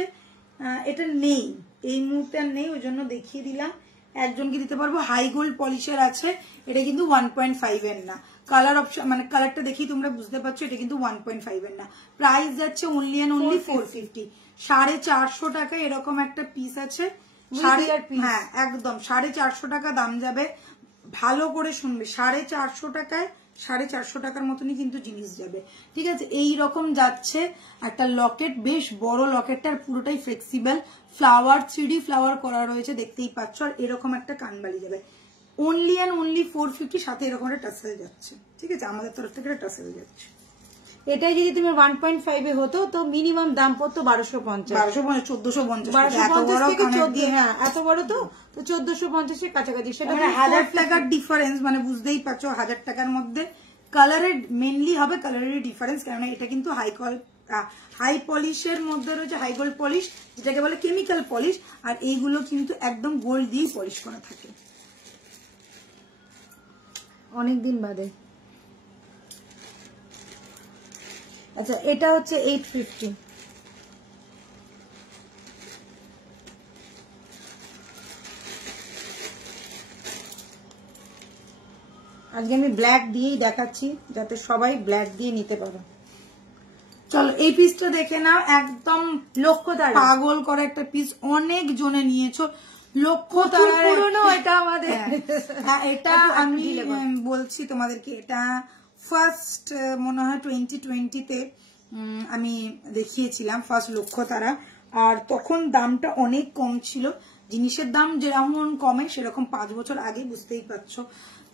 এটা নেই এই মুহূর্তে, আর নেই, ওই জন্য দেখিয়ে দিলাম। একজনকে দিতে পারবো। হাই গোল্ড পলিশের আছে, এটা কিন্তু 1.5 এর না। কালার অপশন মানে কালারটা দেখি তোমরা বুঝতে পারছো, এটা কিন্তু 1.5 এর না। প্রাইস যাচ্ছে অনলি এন্ড অনলি 450। 450 টাকা এরকম একটা পিস আছে। হ্যাঁ একদম 450 টাকা দাম যাবে। ভালো করে শুনবে, 450 টাকায় 450 টাকার মতনই কিন্তু জিনিস যাবে। ঠিক আছে, এই রকম যাচ্ছে একটা লকেট, বেশ বড় লকেটটার পুরোটাই ফ্লেক্সিবল, ফ্লাওয়ার 3D ফ্লাওয়ার করা রয়েছে, দেখতেই পাচ্ছ। আর এরকম একটা কানবালি যাবে অনলি এন্ড অনলি 450, সাথে এরকম একটা টাসেল যাচ্ছে। ঠিক আছে, আমাদের তরফ থেকে একটা টাসেল যাচ্ছে। এটাই যদি তুমি 1.5 এ হতো তো মিনিমাম দাম পড়তো 1250, 1450। হ্যাঁ, এত বড় তো 1450 এর কাছাকাছি। সেটা 1000 টাকার ডিফারেন্স, মানে বুঝতেই পারছো 1000 টাকার মধ্যে। কালারের মেনলি হবে কালারের ডিফারেন্স, কেননা এটা কিন্তু হাই পলিশের মধ্যে রয়েছে, হাই গোল্ড পলিশ যেটাকে বলে কেমিক্যাল পলিশ। আর এইগুলো কিন্তু একদম গোল্ড দিয়েই পলিশ করা থাকে। অনেকদিন বাদে। আচ্ছা, এটা হচ্ছে 850। আজকে আমি ব্ল্যাক দিয়েই দেখাচ্ছি যাতে সবাই ব্ল্যাক দিয়ে নিতে পারো। চলো এই পিসটা দেখে নাও, একদম লক্ষ্য তারা পাগল করা একটা পিস, অনেক জনে নিয়েছো। লক্ষ্য তারা পুরনো, এটা আমাদের, হ্যাঁ এটা আমি বলছি তোমাদেরকে, এটা ফার্স্ট মনে হয় 2020-তে আমি দেখিয়েছিলাম ফার্স্ট লক্ষ্য তারা। আর তখন দামটা অনেক কম ছিল, জিনিসের দাম যেরকম কমে সেরকম 5 বছর আগে, বুঝতেই পারছো।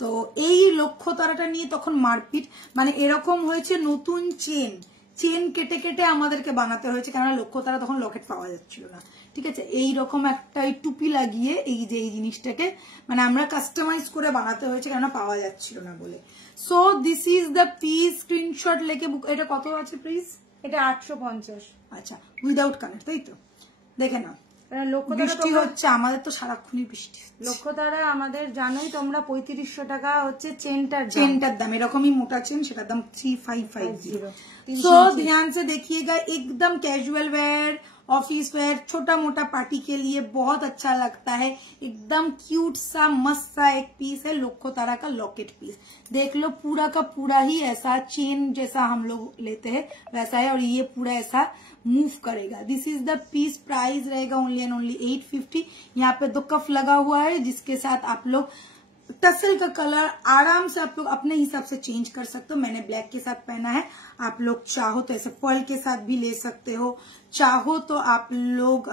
তো এই লক্ষ্য তারাটা নিয়ে তখন মারপিট, মানে এরকম হয়েছে নতুন চেন কেটে কেটে আমাদেরকে বানাতে হয়েছে, কেননা লক্ষ্য তারা তখন লকেট পাওয়া যাচ্ছিল না। ঠিক আছে, এইরকম একটা টুপি লাগিয়ে এই যে এই জিনিসটাকে মানে আমরা কাস্টমাইজ করে বানাতে হয়েছে, কেননা পাওয়া যাচ্ছিল না বলে। So this is the piece. Screenshot লেকে বুক। এটা কত আছে প্লিজ? এটা 850। আচ্ছা, উইদাউট কানেক্ট, তাই তো? দেখে না, বৃষ্টি হচ্ছে আমাদের তো সারাক্ষণই বৃষ্টি। লক্ষ্য তারা আমাদের জানোই তোমরা 3500 টাকা হচ্ছে চেনটার দাম। এরকমই মোটা চেন, সেটার দাম 3550। तो ध्यान से देखिएगा, एकदम कैजुअल वेयर, ऑफिस वेयर, छोटा मोटा पार्टी के लिए बहुत अच्छा लगता है। एकदम क्यूट सा मस्त सा एक पीस है लक्खो तारा का लॉकेट पीस। देख लो पूरा का पूरा ही ऐसा चेन जैसा हम लोग लेते हैं वैसा है, और ये पूरा ऐसा मूव करेगा। This is the piece. Price रहेगा ओनली एंड ओनली 850। यहाँ पे 2 कफ लगा हुआ है, जिसके साथ आप लोग टसल का कलर आराम से आप लोग अपने हिसाब से चेंज कर सकते हो। मैंने ब्लैक के साथ पहना है, आप लोग चाहो तो ऐसे पर्ल के साथ भी ले सकते हो, चाहो तो आप लोग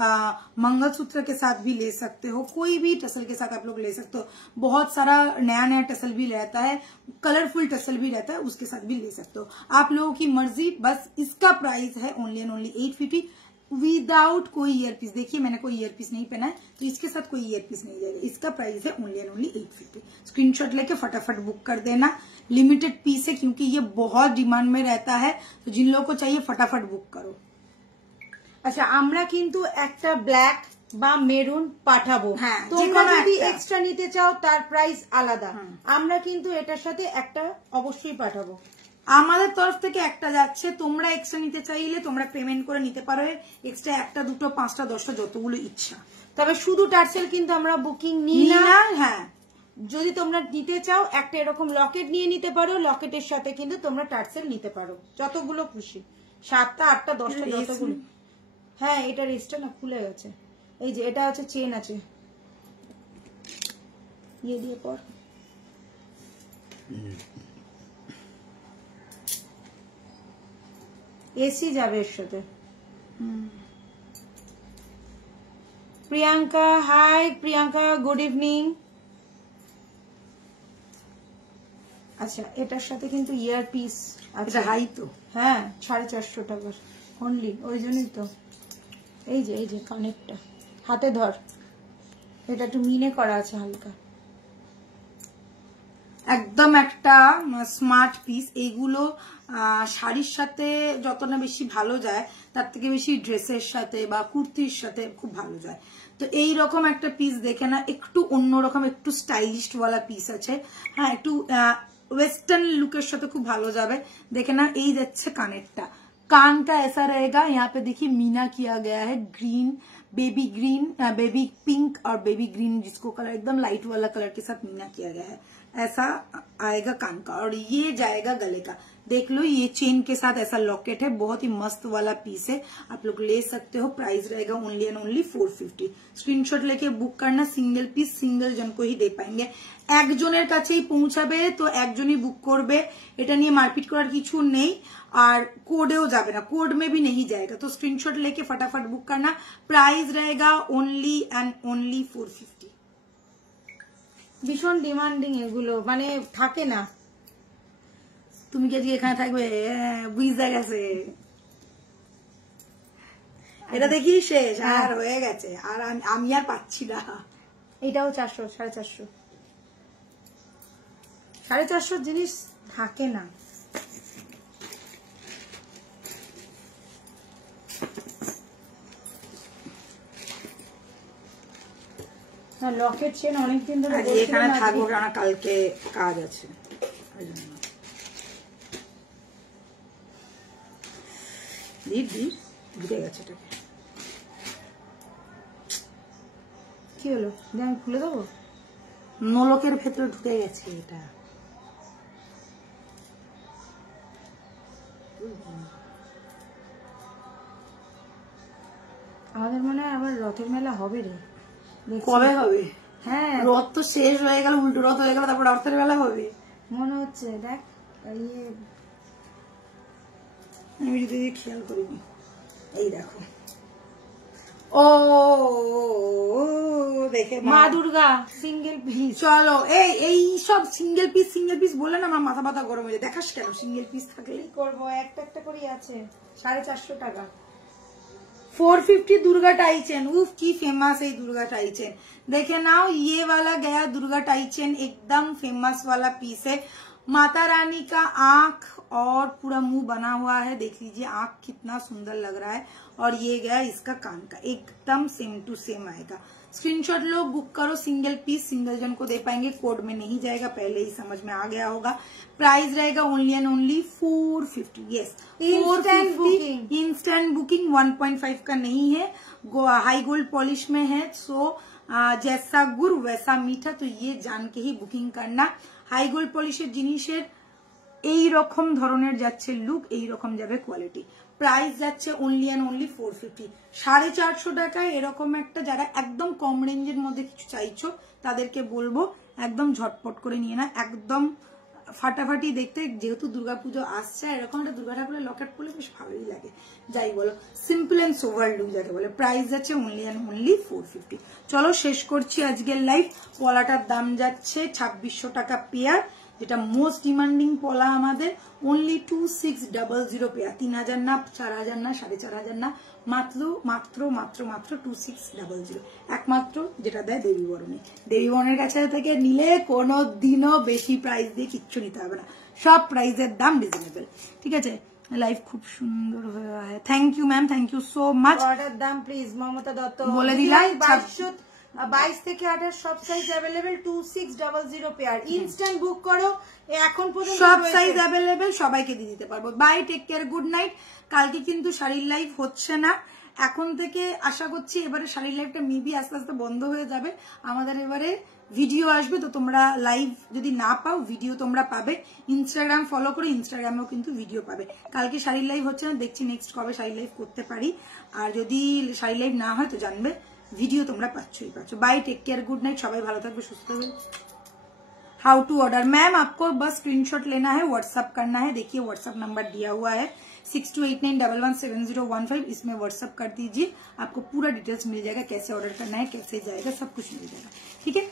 मंगलसूत्र के साथ भी ले सकते हो, कोई भी टसल के साथ आप लोग ले सकते हो। बहुत सारा नया नया टसल भी रहता है, कलरफुल टसल भी रहता है, उसके साथ भी ले सकते हो, आप लोगों की मर्जी। बस इसका प्राइस है ओनली एंड ओनली 850। विदाउट कोई ईयरपीस। देखिए मैंने कोई ईयरपीस नहीं पहना है, तो इसके साथ कोई ईयरपीस नहीं जाएगा। इसका प्राइस है ओनली एंड ओनली 850। स्क्रीनशॉट लेके फटाफट बुक कर देना। लिमिटेड पीस है क्योंकि ये बहुत डिमांड में रहता है, तो जिन लोगों को चाहिए फटाफट बुक करो। अच्छा, আমরা কিন্তু একটা ব্ল্যাক বা মেরুন পাঠাবো, তোমরা যদি এক্সট্রা নিতে চাও তার প্রাইস আলাদা। আমরা কিন্তু এটার সাথে একটা অবশ্যই পাঠাবো। আমাদের তরফ থেকে একটা যাচ্ছে, তোমরা এক্সট্রা নিতে চাইলে তোমরা পেমেন্ট করে নিতে পারো, এক্সট্রা একটা, দুটো, পাঁচটা, 10টা, যতগুলো ইচ্ছা। তবে শুধু টার্সেল কিন্তু আমরা বুকিং নিই না। হ্যাঁ, যদি তোমরা নিতে চাও একটা এরকম লকেট নিয়ে নিতে পারো, লকেটের সাথে কিন্তু তোমরা টার্সেল নিতে পারো যতগুলো খুশি, 7টা, 8টা, 10টা, যতগুলো। হ্যাঁ, এটা রেস্টটা না খুলে গেছে। এই যে এটা আছে, চেন আছে, ইয়ে দিয়ে পর। এসি যাবে এর সাথে। Priyanka, hi Priyanka, good evening. আচ্ছা, এটার সাথে কিন্তু ইয়ারপিস আছে। হাই তো, হ্যাঁ, 450 টাকার অনলি। ওই জন্যই তো এই যে কানেক্টটা হাতে ধর, এটা একটু মিনে করা আছে হালকা, একদম একটা স্মার্ট পিস। এইগুলো শাড়ির সাথে যত না বেশি ভালো যায়, তার থেকে বেশি ড্রেসের সাথে বা কুর্তির সাথে খুব ভালো যায়। তো এই রকম একটা পিস দেখে না, একটু অন্যরকম, একটু স্টাইলিশ वाला পিস আছে। হ্যাঁ, একটু वेस्टर्न लुकेर साथे खूब भालो जाबे। देखे ना, এই যাচ্ছে কানেরটা, कान का ऐसा रहेगा। यहाँ पे देखिए मीना किया गया है, green, baby green, baby pink और बेबी ग्रीन, जिसको कलर एकदम लाइट वाला कलर के साथ मीना किया गया है। ऐसा आएगा कान का, और ये जाएगा गले का। देख लो, ये चेन के साथ ऐसा लॉकेट है, बहुत ही मस्त वाला पीस है, आप लोग ले सकते हो। प्राइस रहेगा ओनली एंड ओनली 450। स्क्रीनशॉट लेके बुक करना। सिंगल पीस सिंगल जन को ही दे पाएंगे, একজনের কাছেই পৌঁছাবে, তো একজনই বুক করবে। এটা নিয়ে মারপিট করার কিছু নেই, আর কোডেও যাবে না, কোড में भी नहीं जाएगा। तो स्क्रीनशॉट लेके फटाफट बुक करना। प्राइस रहेगा ओनली एंड ओनली 450। ভীষণ ডিমান্ডিং এগুলো, মানে থাকে না। তুমি কি আজকে এখানে থাকবে? বুঝা গেছে, এটা দেখি শেষ আর হয়ে গেছে, আর আমি আর পাচ্ছি না। এটাও 400, 450, 450 জিনিস থাকে না। লকেট চেন অনেকদিন ধরে এখানে থাকবো, কারণ কালকে কাজ আছে। কি হলো? আমি খুলে দেবো? নলকের ভেতরে ঢুকে গেছে এটা। আমাদের মনে হয় আবার রথের মেলা হবে রে। কবে হবে? হ্যাঁ, রথ তো শেষ হয়ে গেল, উল্টো রথ হয়ে গেল, তারপর রথের মেলা হবে মনে হচ্ছে। দেখ, ইয়ে আমি যদি খেয়াল করিনি। এই দেখো, ও দেখে মা দুর্গা সিঙ্গেল পিস। চলো, এই সব সিঙ্গেল পিস বলে না আমার মাথা ব্যথা গরম হয়ে যায়। দেখাস কেন? সিঙ্গেল পিস থাকলে করবো, একটা একটা করে আছে। 450 টাকা। 450 दुर्गा टाई चेन। उफ, की फेमस है दुर्गा टाई चेन। देखे ना, ये वाला गया दुर्गा टाई चेन, एकदम फेमस वाला पीस है। माता रानी का आंख और पूरा मुंह बना हुआ है, देख लीजिए आंख कितना सुंदर लग रहा है। और ये गया इसका कान का, एकदम सेम टू सेम आएगा। स्क्रीनशॉट लो, बुक करो। सिंगल पीस सिंगल जन को दे पाएंगे, कोड में नहीं जाएगा, पहले ही समझ में आ गया होगा। प्राइस रहेगा only and only 450। Yes, instant booking 1.5 का नहीं है, हाई गोल्ड पॉलिश में है। सो जैसा गुड़ वैसा मीठा, तो ये जान के ही बुकिंग करना। हाई गोल्ड पॉलिशेर जिनिसेर এই রকম ধরনের যাচ্ছে লুক, এই রকম যাবে কোয়ালিটি। প্রাইস যাচ্ছে ওনলি এন্ড ওনলি 450। 450 টাকায় এরকম একটা, যারা একদম কম রেঞ্জের মধ্যে কিছু চাইছো তাদেরকে বলবো একদম ঝটপট করে নিয়ে না, একদম ফাটাফাটি দেখতে। যেহেতু দুর্গাপুজো আসছে, এরকম একটা দুর্গা ঠাকুরের লকেট পরলে বেশ ভালোই লাগে। যাই বলো, সিম্পল এন্ড সোভার লুক যাকে বলে। প্রাইস যাচ্ছে ওনলি এন্ড ওনলি 450। চলো শেষ করছি আজকের লাইভ। পলাটার দাম যাচ্ছে 2600 টাকা পেয়ার। যেটা মোস্ট ডিমান্ডিং পলা আমাদের, অনলি 2600 পেয়ার, 3000 না, 4000 না, 4500 না, মাত্র মাত্র মাত্র মাত্র 2600, একমাত্র যেটা দেয় দেবী বরণে। দেবী বরণের কাছে থেকে নিলে কোনো দিনও বেশি প্রাইস দিয়ে কিচ্ছু নিতে হবে না, সব প্রাইসের দাম রিজনেবল। ঠিক আছে, লাইভ খুব সুন্দর হয়ে, thank you ma'am, thank you so much. Order দাম প্লিজ মমতা দত্ত বলে দিলাম, 22 থেকে 28 সব size available, 2600 pair, instant book করো, এখন পর্যন্ত সব সাইজ অ্যাভেলেবেল, সবাইকে দিয়ে দিতে পারবো। Bye, take care, good night. কালকে কিন্তু শাড়ির লাইভ হচ্ছে না, এখন থেকে আশা করছি এবারে শাড়ির লাইভটা মেবি আস্তে আস্তে বন্ধ হয়ে যাবে, আমাদের এবারে ভিডিও আসবে। তো তোমরা লাইভ যদি না পাও, ভিডিও তোমরা পাবে, ইনস্টাগ্রাম ফলো করে ইনস্টাগ্রামেও কিন্তু ভিডিও পাবে। কালকে শাড়ির লাইভ হচ্ছে না, দেখছি নেক্সট কবে শাড়ির লাইভ করতে পারি, আর যদি শাড়ির লাইভ না হয় তো জানবে, ভিডিও তোমরা পাচ্ছই পাচ্ছ। Bye, take care, good night, সবাই ভালো থাকবে, সুস্থ থাকবে। हाउ टू ऑर्डर मैम, आपको बस स्क्रीनशॉट लेना है, व्हाट्सअप करना है। देखिए व्हाट्सअप नंबर दिया हुआ है 6289117015, इसमें व्हाट्सअप कर दीजिए, आपको पूरा डिटेल्स मिल जाएगा, कैसे ऑर्डर करना है, कैसे जाएगा, सब कुछ मिल जाएगा। ठीक है।